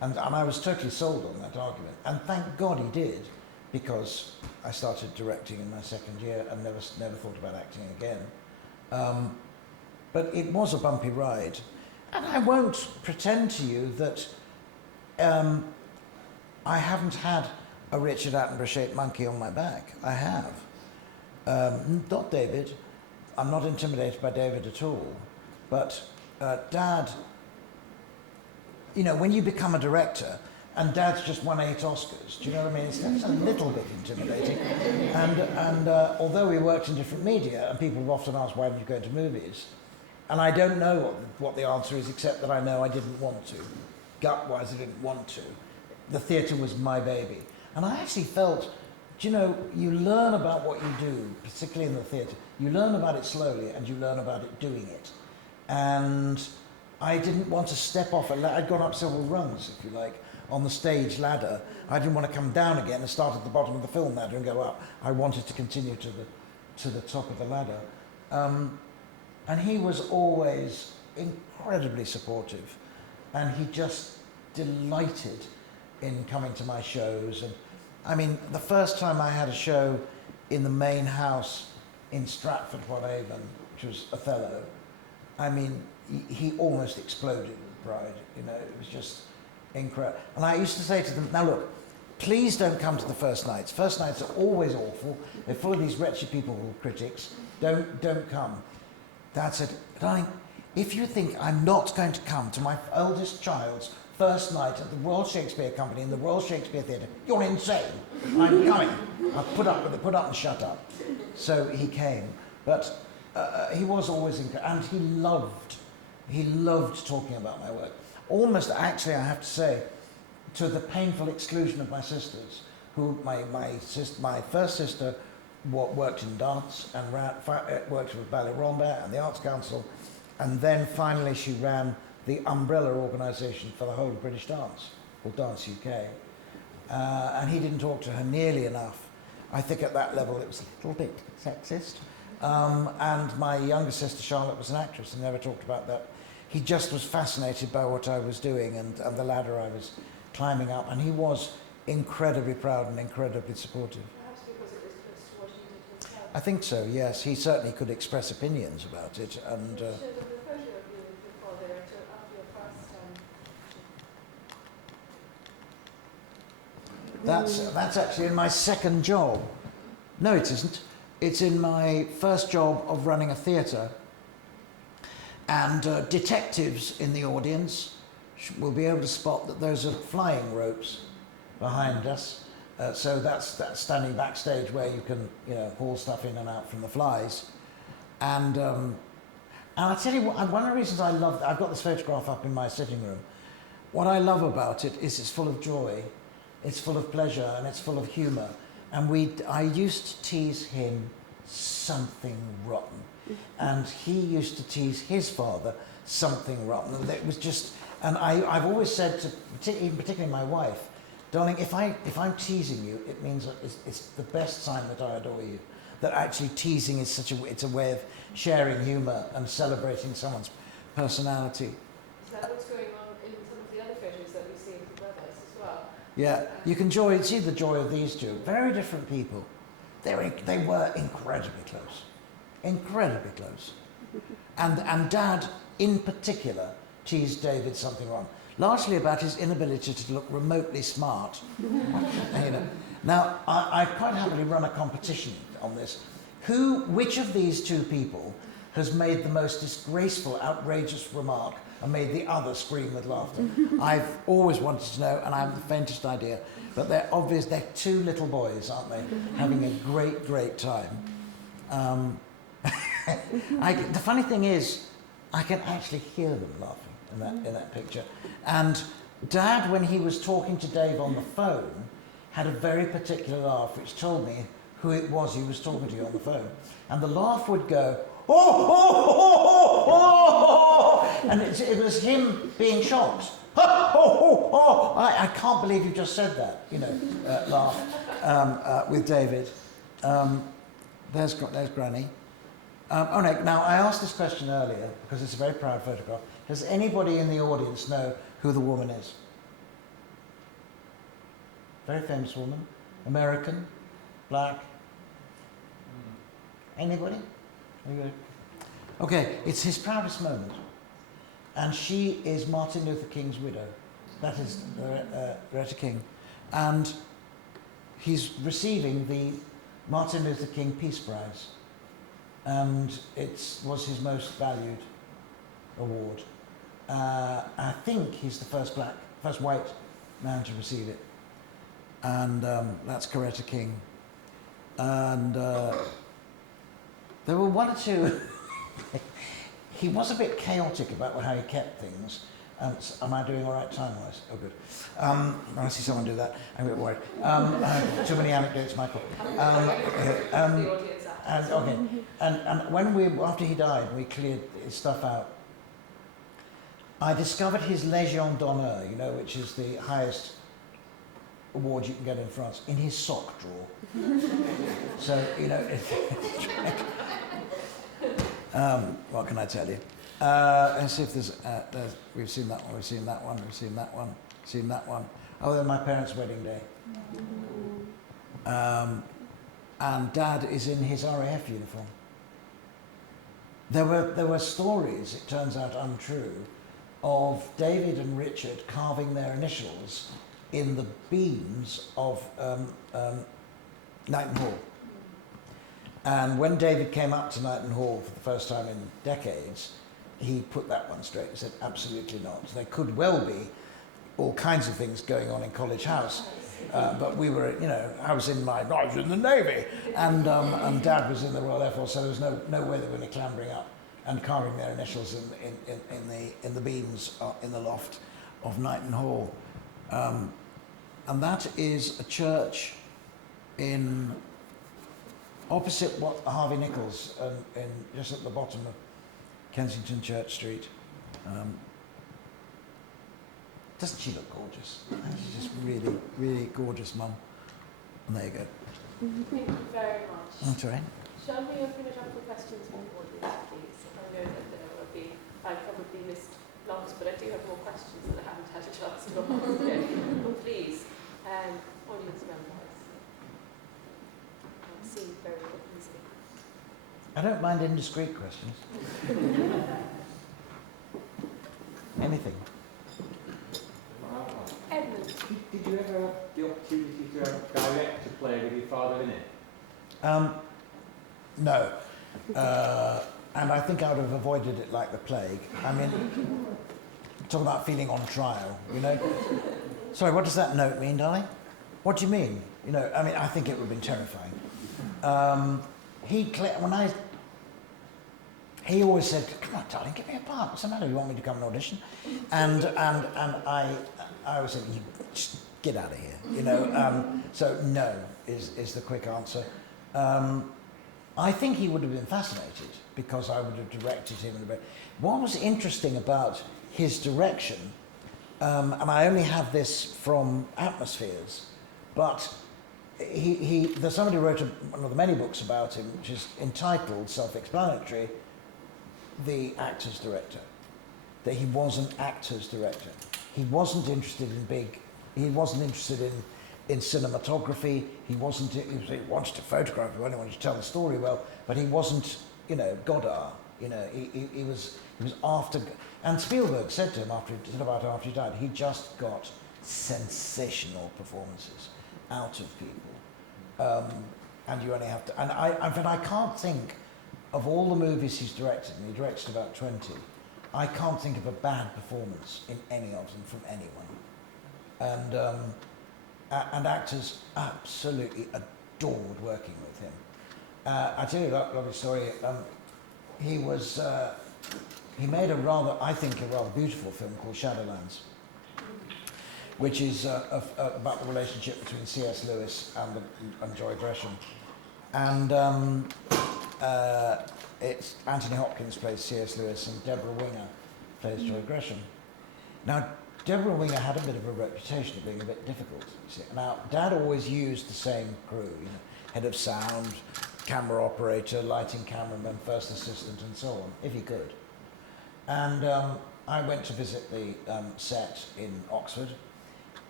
And I was totally sold on that argument. And thank God he did, because I started directing in my 2nd year and never thought about acting again. But it was a bumpy ride. And I won't pretend to you that I haven't had a Richard Attenborough-shaped monkey on my back. I have. Not David. I'm not intimidated by David at all. But Dad, you know, when you become a director, and Dad's just won 8 Oscars, do you know what I mean? It's a little bit intimidating. And although we worked in different media, and people have often asked, why did you go into movies? And I don't know what the answer is, except that I know I didn't want to. Gut-wise, I didn't want to. The theatre was my baby. And I actually felt, do you know, you learn about what you do, particularly in the theatre. You learn about it slowly, and you learn about it doing it. And I didn't want to step off. I'd gone up several rungs, if you like, on the stage ladder. I didn't want to come down again and start at the bottom of the film ladder and go up. I wanted to continue to the top of the ladder. And he was always incredibly supportive, and he just delighted in coming to my shows. And I mean, the first time I had a show in the main house in Stratford-upon-Avon, which was Othello, I mean, he almost exploded with pride. You know, it was just incredible. And I used to say to them, now look, please don't come to the first nights. First nights are always awful. They're full of these wretched people who are critics. Don't come. Dad said, darling, if you think I'm not going to come to my eldest child's first night at the Royal Shakespeare Company in the Royal Shakespeare Theatre, you're insane. I'm coming. I'll put up with it, put up and shut up. So he came. But he was always, and he loved talking about my work. Almost, actually, I have to say, to the painful exclusion of my sisters, who my first sister worked in dance and worked with Ballet Rambert and the Arts Council, and then finally she ran the umbrella organisation for the whole of British dance, called Dance UK. And he didn't talk to her nearly enough. I think at that level it was a little bit sexist. And my younger sister Charlotte was an actress and never talked about that. He just was fascinated by what I was doing and the ladder I was climbing up, and he was incredibly proud and incredibly supportive. Perhaps because it was close to what he did himself. I think so, yes. He certainly could express opinions about it. And You showed the photo of you with your father after your first that's actually in my second job. No, it isn't. It's in my first job of running a theatre. And detectives in the audience will be able to spot that those are flying ropes behind us. So that's standing backstage where you can, haul stuff in and out from the flies. And I'll tell you what, one of the reasons I love, I've got this photograph up in my sitting room. What I love about it is it's full of joy, it's full of pleasure, and it's full of humour. And I used to tease him something rotten. And he used to tease his father something rotten. And it was just, and I've always said to, particularly my wife, darling, if I'm teasing you, it means that it's the best sign that I adore you. That actually teasing is it's a way of sharing humour and celebrating someone's personality. Is that what's going on in some of the other photos that we see of the brothers as well? Yeah, you can see the joy of these two. Very different people. They were incredibly close. Incredibly close. And Dad, in particular, teased David something wrong. Largely about his inability to look remotely smart. Now, I quite happily run a competition on this. Which of these two people has made the most disgraceful, outrageous remark and made the other scream with laughter? I've always wanted to know, and I haven't the faintest idea. But they're two little boys, aren't they? Having a great, great time. The funny thing is, I can actually hear them laughing in that picture. And Dad, when he was talking to Dave on the phone, had a very particular laugh which told me who it was he was talking to on the phone. And the laugh would go, oh, oh, oh, oh, oh, and it was him being shocked. Oh, oh, oh, I can't believe you just said that, laugh with David. There's Granny. Now, I asked this question earlier because it's a very proud photograph. Does anybody in the audience know who the woman is? Very famous woman. American, black. Anybody? Okay, it's his proudest moment. And she is Martin Luther King's widow. That is Loretta King. And he's receiving the Martin Luther King Peace Prize. And it was his most valued award. I think he's the first white man to receive it. And that's Loretta King. And there were one or two. He was a bit chaotic about how he kept things. Am I doing all right time-wise? Oh, good. When I see someone do that, I'm a bit worried. Too many anecdotes, Michael. And when after he died, we cleared his stuff out. I discovered his Légion d'honneur, you know, which is the highest award you can get in France, in his sock drawer. So, you know, what can I tell you? Let's see if there's, we've seen that one, we've seen that one, we've seen that one, seen that one. Oh, then my parents' wedding day. And Dad is in his RAF uniform. There were stories, it turns out untrue, of David and Richard carving their initials in the beams of Knighton Hall. And when David came up to Knighton Hall for the first time in decades, he put that one straight and said, absolutely not. There could well be all kinds of things going on in College House. But we were, you know, I was in the Navy, and Dad was in the Royal Air Force, so there was no way they were really clambering up and carving their initials in the beams in the loft of Knighton Hall. And that is a church in opposite what Harvey Nichols, in just at the bottom of Kensington Church Street. Doesn't she look gorgeous? She's just really, really gorgeous, Mum. And there you go. Thank you very much. That's all right. Shall we open it up for questions from the audience, please? I know that there will be, I probably missed lots, but I do have more questions that I haven't had a chance to ask yet. But please, audience members. I'll see very easily. I don't mind indiscreet questions. Anything. Edmund. Did you ever have the opportunity to direct a play with your father in it? No. And I think I would have avoided it like the plague. I mean, talk about feeling on trial, you know? Sorry, what does that note mean, darling? What do you mean? You know, I mean, I think it would have been terrifying. He always said, come on, darling, give me a part. What's the matter? You want me to come and audition? And I always said, you just get out of here, you know? So no is the quick answer. I think he would have been fascinated because I would have directed him in a way. What was interesting about his direction, and I only have this from Atmospheres, but there's somebody who wrote one of the many books about him, which is entitled, self-explanatory, The Actor's Director. That he was an actor's director. He wasn't interested he wasn't interested in cinematography. He wanted to photograph well, he wanted to tell the story well, but he wasn't, you know, Godard. You know, he was after, and Spielberg said to him after he died, he just got sensational performances out of people. And you only have to, and I can't think of all the movies he's directed, and he directed about 20, I can't think of a bad performance in any of them from anyone. And actors absolutely adored working with him. I tell you a lovely story. He made a rather beautiful film called Shadowlands, which is about the relationship between C.S. Lewis and Joy Gresham. And it's Anthony Hopkins plays C.S. Lewis and Deborah Winger plays Joy Gresham. Now, Deborah Winger had a bit of a reputation of being a bit difficult. You see. Now, Dad always used the same crew, you know, head of sound, camera operator, lighting cameraman, first assistant, and so on, if he could. And I went to visit the set in Oxford,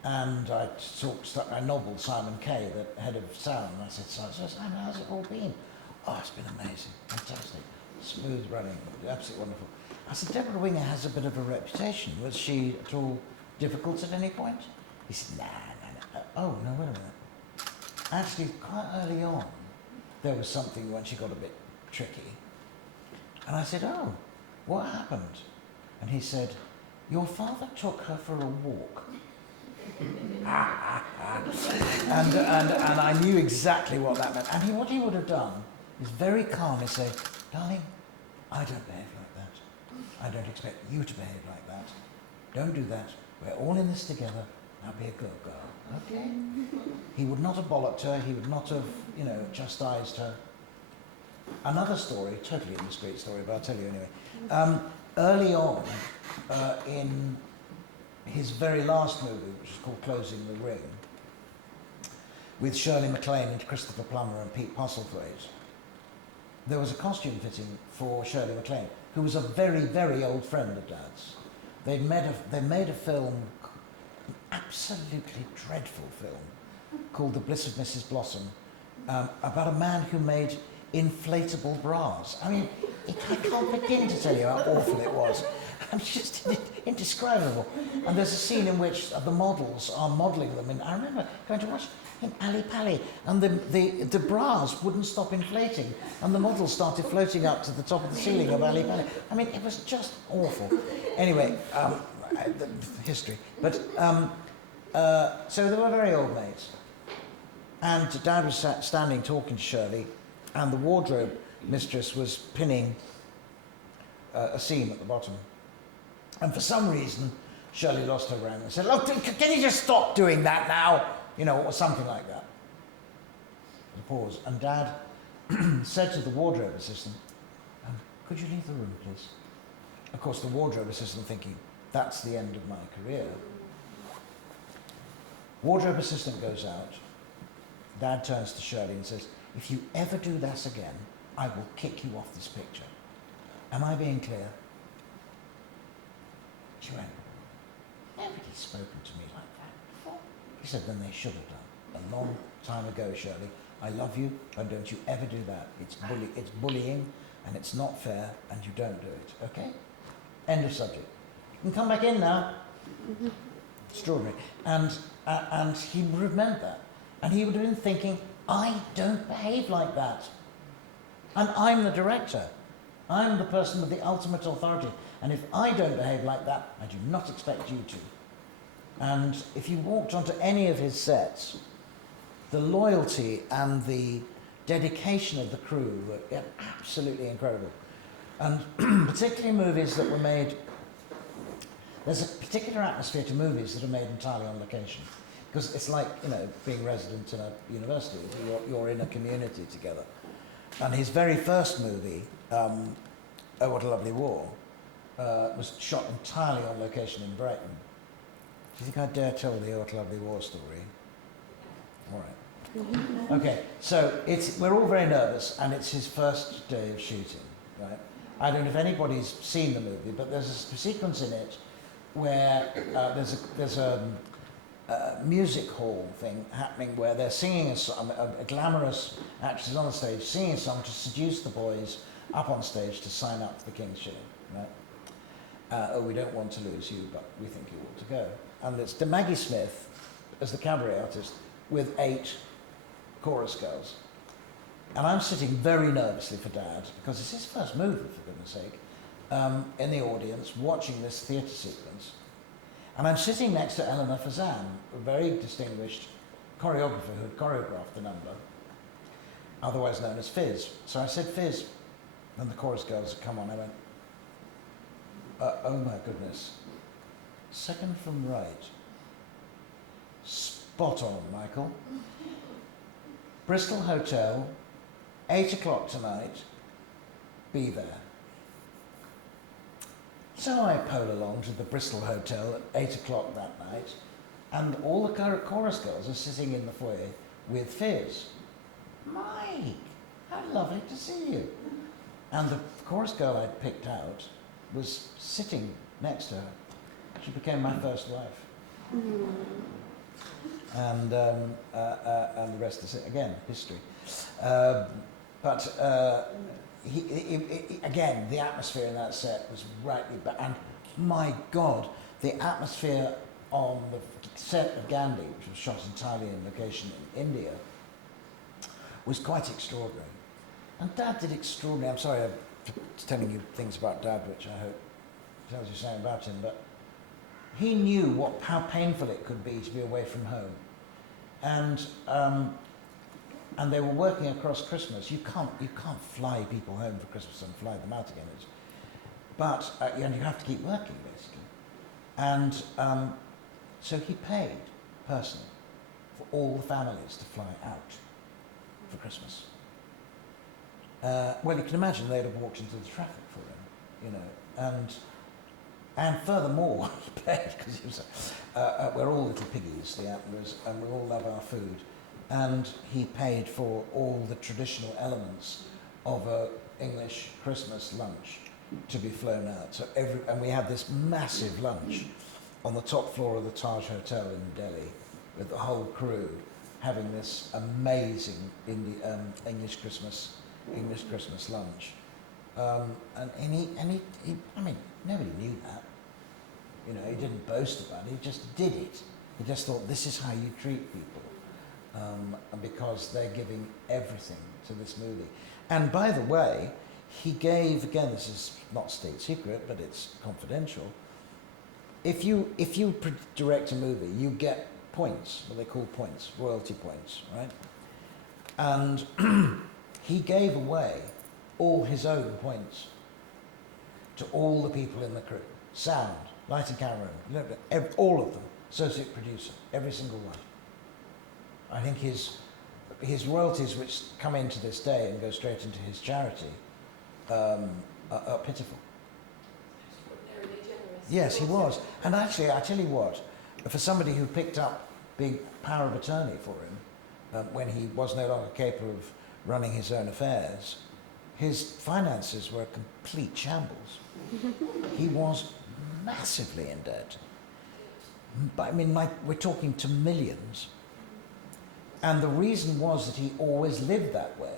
and I nobbled Simon Kay, the head of sound, and I said, Simon, how's it all been? Oh, it's been amazing, fantastic, smooth running, absolutely wonderful. I said, Deborah Winger has a bit of a reputation. Was she at all difficult at any point? He said, no. Oh, no, wait a minute. Actually, quite early on, there was something when she got a bit tricky. And I said, oh, what happened? And he said, your father took her for a walk. and I knew exactly what that meant. And what he would have done is very calmly say, darling, I don't behave like that. I don't expect you to behave like that. Don't do that. We're all in this together. Now be a good girl. Okay? He would not have bollocked her. He would not have, you know, chastised her. Another story, totally indiscreet story, but I'll tell you anyway. Early on, in his very last movie, which is called Closing the Ring, with Shirley MacLaine and Christopher Plummer and Pete Postlethwaite, there was a costume fitting for Shirley MacLaine, who was a very, very old friend of Dad's. They made a film, an absolutely dreadful film, called The Bliss of Mrs. Blossom, about a man who made inflatable bras. I mean, I can't begin to tell you how awful it was. It's just indescribable. And there's a scene in which the models are modelling them. And I remember going to watch in Ali Pali, and the bras wouldn't stop inflating, and the models started floating up to the top of the ceiling of Ali Pali. I mean, it was just awful. Anyway, the history. But so they were very old mates. And Dad was standing talking to Shirley, and the wardrobe mistress was pinning a seam at the bottom. And for some reason, Shirley lost her ground and said, "Look, can you just stop doing that now?" You know, or something like that. A pause. And Dad said to the wardrobe assistant, "Could you leave the room, please?" Of course, the wardrobe assistant thinking, that's the end of my career. Wardrobe assistant goes out. Dad turns to Shirley and says, "If you ever do that again, I will kick you off this picture. Am I being clear?" She went, "Nobody's spoken to me like that before." He said, "Then they should have done. A long time ago, Shirley. I love you, and don't you ever do that. It's bullying, and it's not fair, and you don't do it, okay? End of subject. You can come back in now." Extraordinary. And he would have meant that. And he would have been thinking, I don't behave like that. And I'm the director. I'm the person with the ultimate authority. And if I don't behave like that, I do not expect you to. And if you walked onto any of his sets, the loyalty and the dedication of the crew were absolutely incredible. And particularly movies that were made, there's a particular atmosphere to movies that are made entirely on location. Because it's like, you know, being resident in a university. You're in a community together. And his very first movie, Oh, What a Lovely War, was shot entirely on location in Brighton. Do you think I dare tell the Oh, What a Lovely War story? All right. Okay, so we're all very nervous, and it's his first day of shooting, right? I don't know if anybody's seen the movie, but there's a sequence in it where there's a music hall thing happening where they're singing a song, a glamorous actress on the stage singing a song to seduce the boys up on stage to sign up for the King's Shilling, right? Oh, we don't want to lose you, but we think you ought to go. And it's Maggie Smith as the cabaret artist with 8 chorus girls. And I'm sitting very nervously for Dad, because it's his first movie, for goodness sake, in the audience watching this theatre sequence. And I'm sitting next to Eleanor Fazan, a very distinguished choreographer who had choreographed the number, otherwise known as Fizz. So I said, "Fizz," and the chorus girls had come on. I went, "Oh my goodness. Second from right. Spot on, Michael. Bristol Hotel, 8 o'clock tonight, be there." So I pole along to the Bristol Hotel at 8 o'clock that night, and all the chorus girls are sitting in the foyer with Fizz. "Mike, how lovely to see you." And the chorus girl I'd picked out was sitting next to her. She became my first wife. And the rest is, again, history. Again, the atmosphere in that set was rightly bad. And my God, the atmosphere on the set of Gandhi, which was shot entirely in location in India, was quite extraordinary. And Dad did extraordinary. I'm sorry I'm telling you things about Dad, which I hope tells you something about him, but he knew how painful it could be to be away from home. And they were working across Christmas. You can't fly people home for Christmas and fly them out again. But you have to keep working, basically. And so he paid, personally, for all the families to fly out for Christmas. Well, you can imagine they'd have walked into the traffic for him, you know. And furthermore, he paid, because he was, we're all little piggies, the Attenboroughs, and we all love our food. And he paid for all the traditional elements of a English Christmas lunch to be flown out. So and we had this massive lunch on the top floor of the Taj Hotel in Delhi with the whole crew having this amazing English Christmas lunch. And he, I mean, nobody knew that. You know, he didn't boast about it, he just did it. He just thought, this is how you treat people. And because they're giving everything to this movie. And by the way, he gave, again, this is not state secret, but it's confidential. If you direct a movie, you get points, what they call points, royalty points, right? And he gave away all his own points to all the people in the crew. Sound, lighting, camera, all of them, associate producer, every single one. I think his royalties, which come in to this day and go straight into his charity, are pitiful. Extraordinarily generous. Yes, he was. And actually, I tell you what, for somebody who picked up big power of attorney for him, when he was no longer capable of running his own affairs, his finances were a complete shambles. He was massively in debt. But I mean, we're talking to millions. And the reason was that he always lived that way.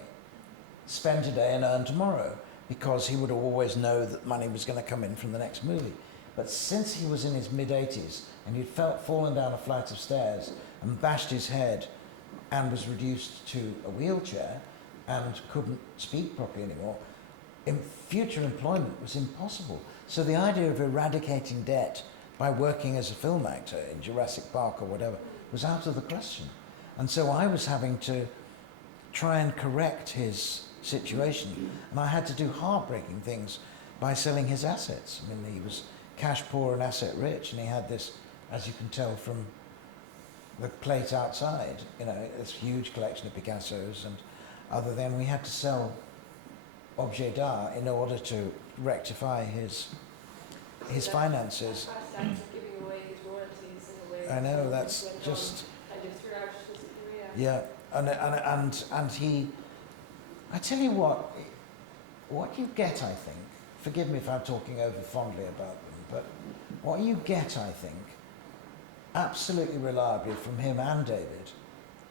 Spend today and earn tomorrow, because he would always know that money was going to come in from the next movie. But since he was in his mid-80s and he'd fallen down a flight of stairs and bashed his head and was reduced to a wheelchair and couldn't speak properly anymore, future employment was impossible. So the idea of eradicating debt by working as a film actor in Jurassic Park or whatever was out of the question. And so I was having to try and correct his situation. And I had to do heartbreaking things by selling his assets. I mean, he was cash poor and asset rich, and he had this, as you can tell from the plate outside, you know, this huge collection of Picassos and other than we had to sell objets d'art in order to rectify his finances. That of giving away his royalties in a way. I know, that's just... Kind of throughout his career. Yeah, and he, I tell you what you get, I think, forgive me if I'm talking over fondly about them, but what you get, I think, absolutely reliably from him and David,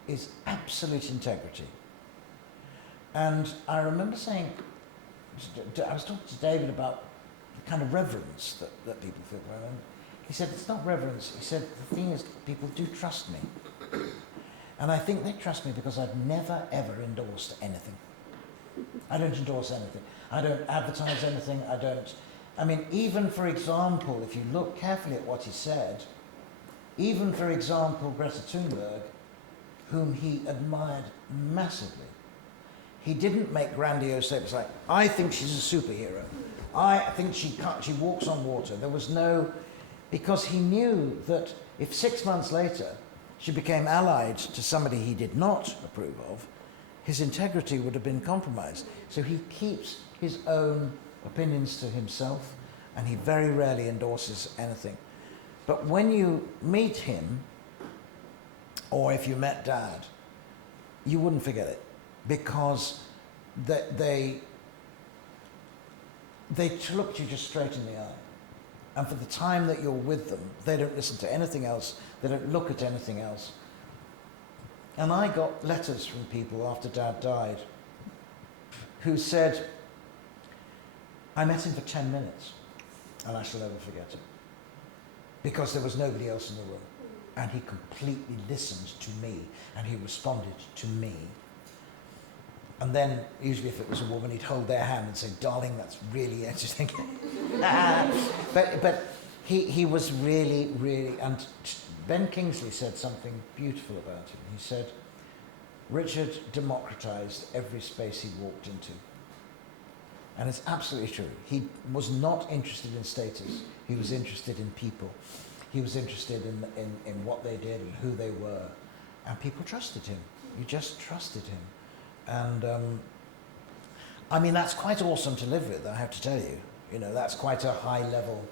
is absolute integrity. And I remember saying, I was talking to David about the kind of reverence that people feel for him. And he said, it's not reverence. He said, the thing is, people do trust me. And I think they trust me because I've never, ever endorsed anything. I don't endorse anything. I don't advertise anything. I mean, even for example, if you look carefully at what he said, even for example, Greta Thunberg, whom he admired massively, he didn't make grandiose statements like, I think she's a superhero. I think she walks on water. There was no, because he knew that if 6 months later she became allied to somebody he did not approve of, his integrity would have been compromised. So he keeps his own opinions to himself, and he very rarely endorses anything. But when you meet him, or if you met Dad, you wouldn't forget it, because they look you just straight in the eye. And for the time that you're with them, they don't listen to anything else, they don't look at anything else. And I got letters from people after Dad died who said, I met him for 10 minutes and I shall never forget it. Because there was nobody else in the room. And he completely listened to me and he responded to me. And then, usually if it was a woman, he'd hold their hand and say, darling, that's really interesting. but he was really, really, and Ben Kingsley said something beautiful about him. He said, Richard democratized every space he walked into. And it's absolutely true. He was not interested in status. He was interested in people. He was interested in what they did and who they were. And people trusted him. You just trusted him. And I mean, that's quite awesome to live with, I have to tell you. You know, that's quite a high level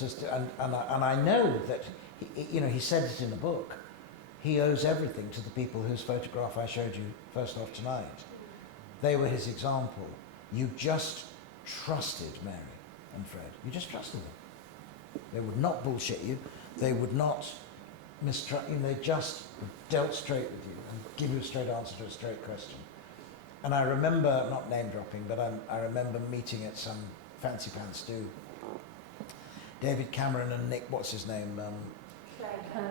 And I know that, he said it in a book. He owes everything to the people whose photograph I showed you first off tonight. They were his example. You just trusted Mary and Fred. You just trusted them. They would not bullshit you. They would not mistrust you. They just dealt straight with you and give you a straight answer to a straight question. And I remember, not name dropping, but I remember meeting at some fancy pants do. David Cameron and Nick, what's his name?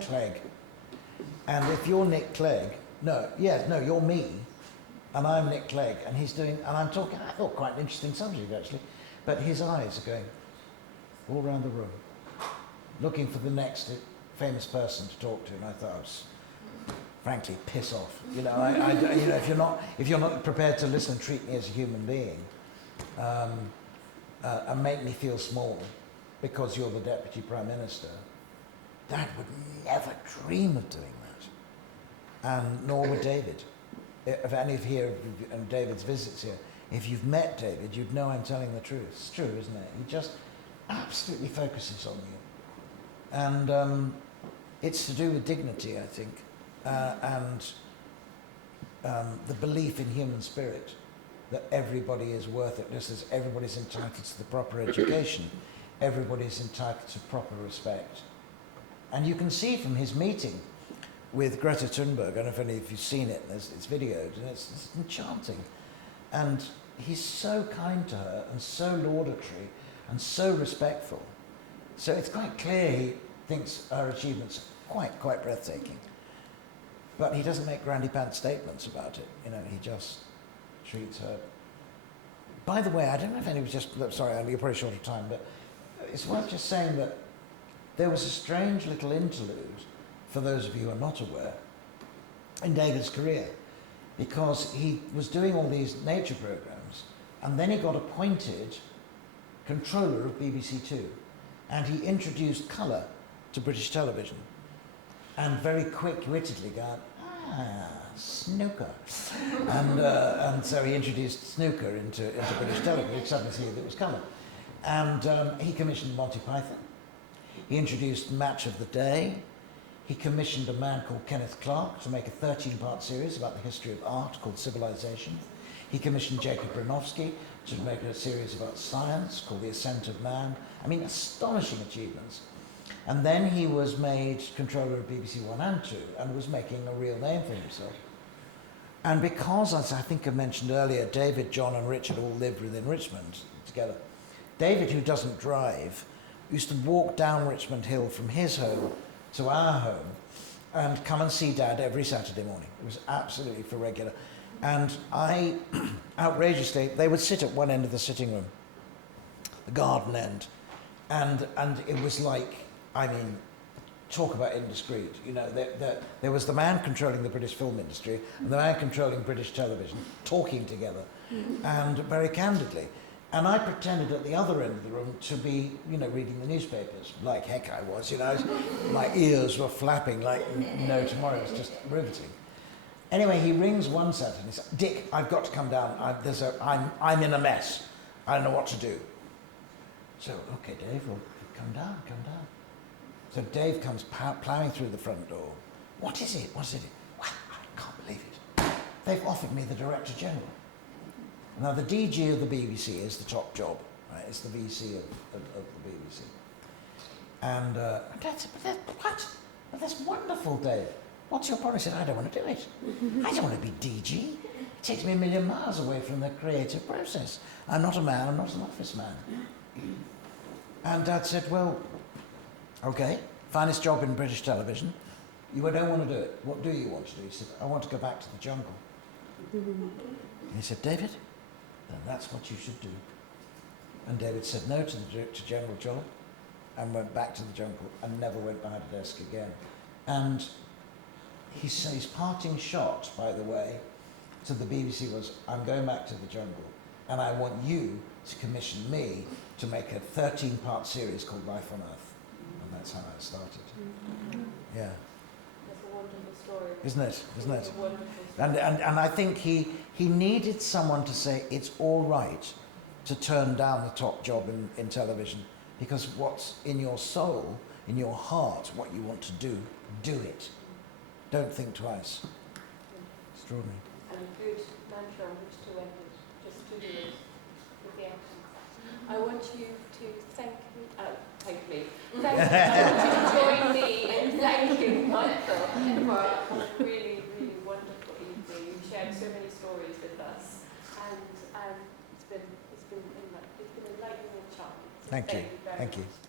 Clegg. And if you're Nick Clegg, you're me, and I'm Nick Clegg, and he's doing, and I'm talking, I thought quite an interesting subject actually, but his eyes are going all around the room, looking for the next famous person to talk to, and I thought, frankly, piss off. If you're not prepared to listen and treat me as a human being, and make me feel small because you're the Deputy Prime Minister, Dad would never dream of doing that. And nor would David. If any of here, and David's visits here, if you've met David, you'd know I'm telling the truth. It's true, isn't it? He just absolutely focuses on you. And it's to do with dignity, I think, and the belief in human spirit, that everybody is worth it, just as everybody's entitled to the proper education, everybody's entitled to proper respect. And you can see from his meeting with Greta Thunberg, I don't know if any of you've seen it, it's videoed, and it's enchanting. And he's so kind to her, and so laudatory, and so respectful. So it's quite clear he thinks her achievements are quite breathtaking. But he doesn't make grandy pants statements about it, he just treats her. By the way, I don't know if anybody sorry, you're probably short of time, but it's worth just saying that there was a strange little interlude, for those of you who are not aware, in David's career, because he was doing all these nature programs, and then he got appointed controller of BBC Two, and he introduced colour to British television, and very quick-wittedly going, snooker. And so he introduced snooker into British television. You suddenly see that it was colour. And he commissioned Monty Python. He introduced Match of the Day. He commissioned a man called Kenneth Clark to make a 13-part series about the history of art called Civilization. He commissioned Jacob Bronowski to make a series about science called The Ascent of Man. I mean, astonishing achievements. And then he was made controller of BBC One and Two and was making a real name for himself. And because, as I think I mentioned earlier, David, John and Richard all lived within Richmond together. David, who doesn't drive, used to walk down Richmond Hill from his home to our home and come and see Dad every Saturday morning. It was absolutely for regular. And outrageously, they would sit at one end of the sitting room, the garden end, and it was like, talk about indiscreet. There was the man controlling the British film industry and the man controlling British television talking together, and very candidly. And I pretended at the other end of the room to be, reading the newspapers, like heck I was, My ears were flapping like no tomorrow. It was just riveting. Anyway, he rings one Saturday and he says, Dick, I've got to come down. I'm in a mess. I don't know what to do. So, okay, Dave, well, come down. So Dave comes ploughing through the front door. What is it? Well, I can't believe it. They've offered me the Director General. Now, the DG of the BBC is the top job, right? It's the VC of the BBC. And Dad said, what? Well, that's wonderful, Dave. What's your problem? He said, I don't want to do it. I don't want to be DG. It takes me a million miles away from the creative process. I'm not a man, I'm not an office man. And Dad said, well, okay, finest job in British television. You don't want to do it. What do you want to do? He said, I want to go back to the jungle. And he said, David, then that's what you should do. And David said no to the Director General job and went back to the jungle and never went behind a desk again. And his parting shot, by the way, to the BBC was, I'm going back to the jungle and I want you to commission me to make a 13-part series called Life on Earth. And that's how it started. Yeah. That's a wonderful story. Isn't it? It's a wonderful story. And I think he needed someone to say it's all right to turn down the top job in television Because what's in your soul, in your heart, what you want to do it. Don't think twice. Extraordinary. And a good mantra on which to end it. Just to do it with the action. I want you to thank me. Thank me. Thank you. I want you to join me in thanking Michael for a really, really wonderful evening. You shared so many stories with us, and it's been enlightening and charming. So Thank you. very Thank you. much.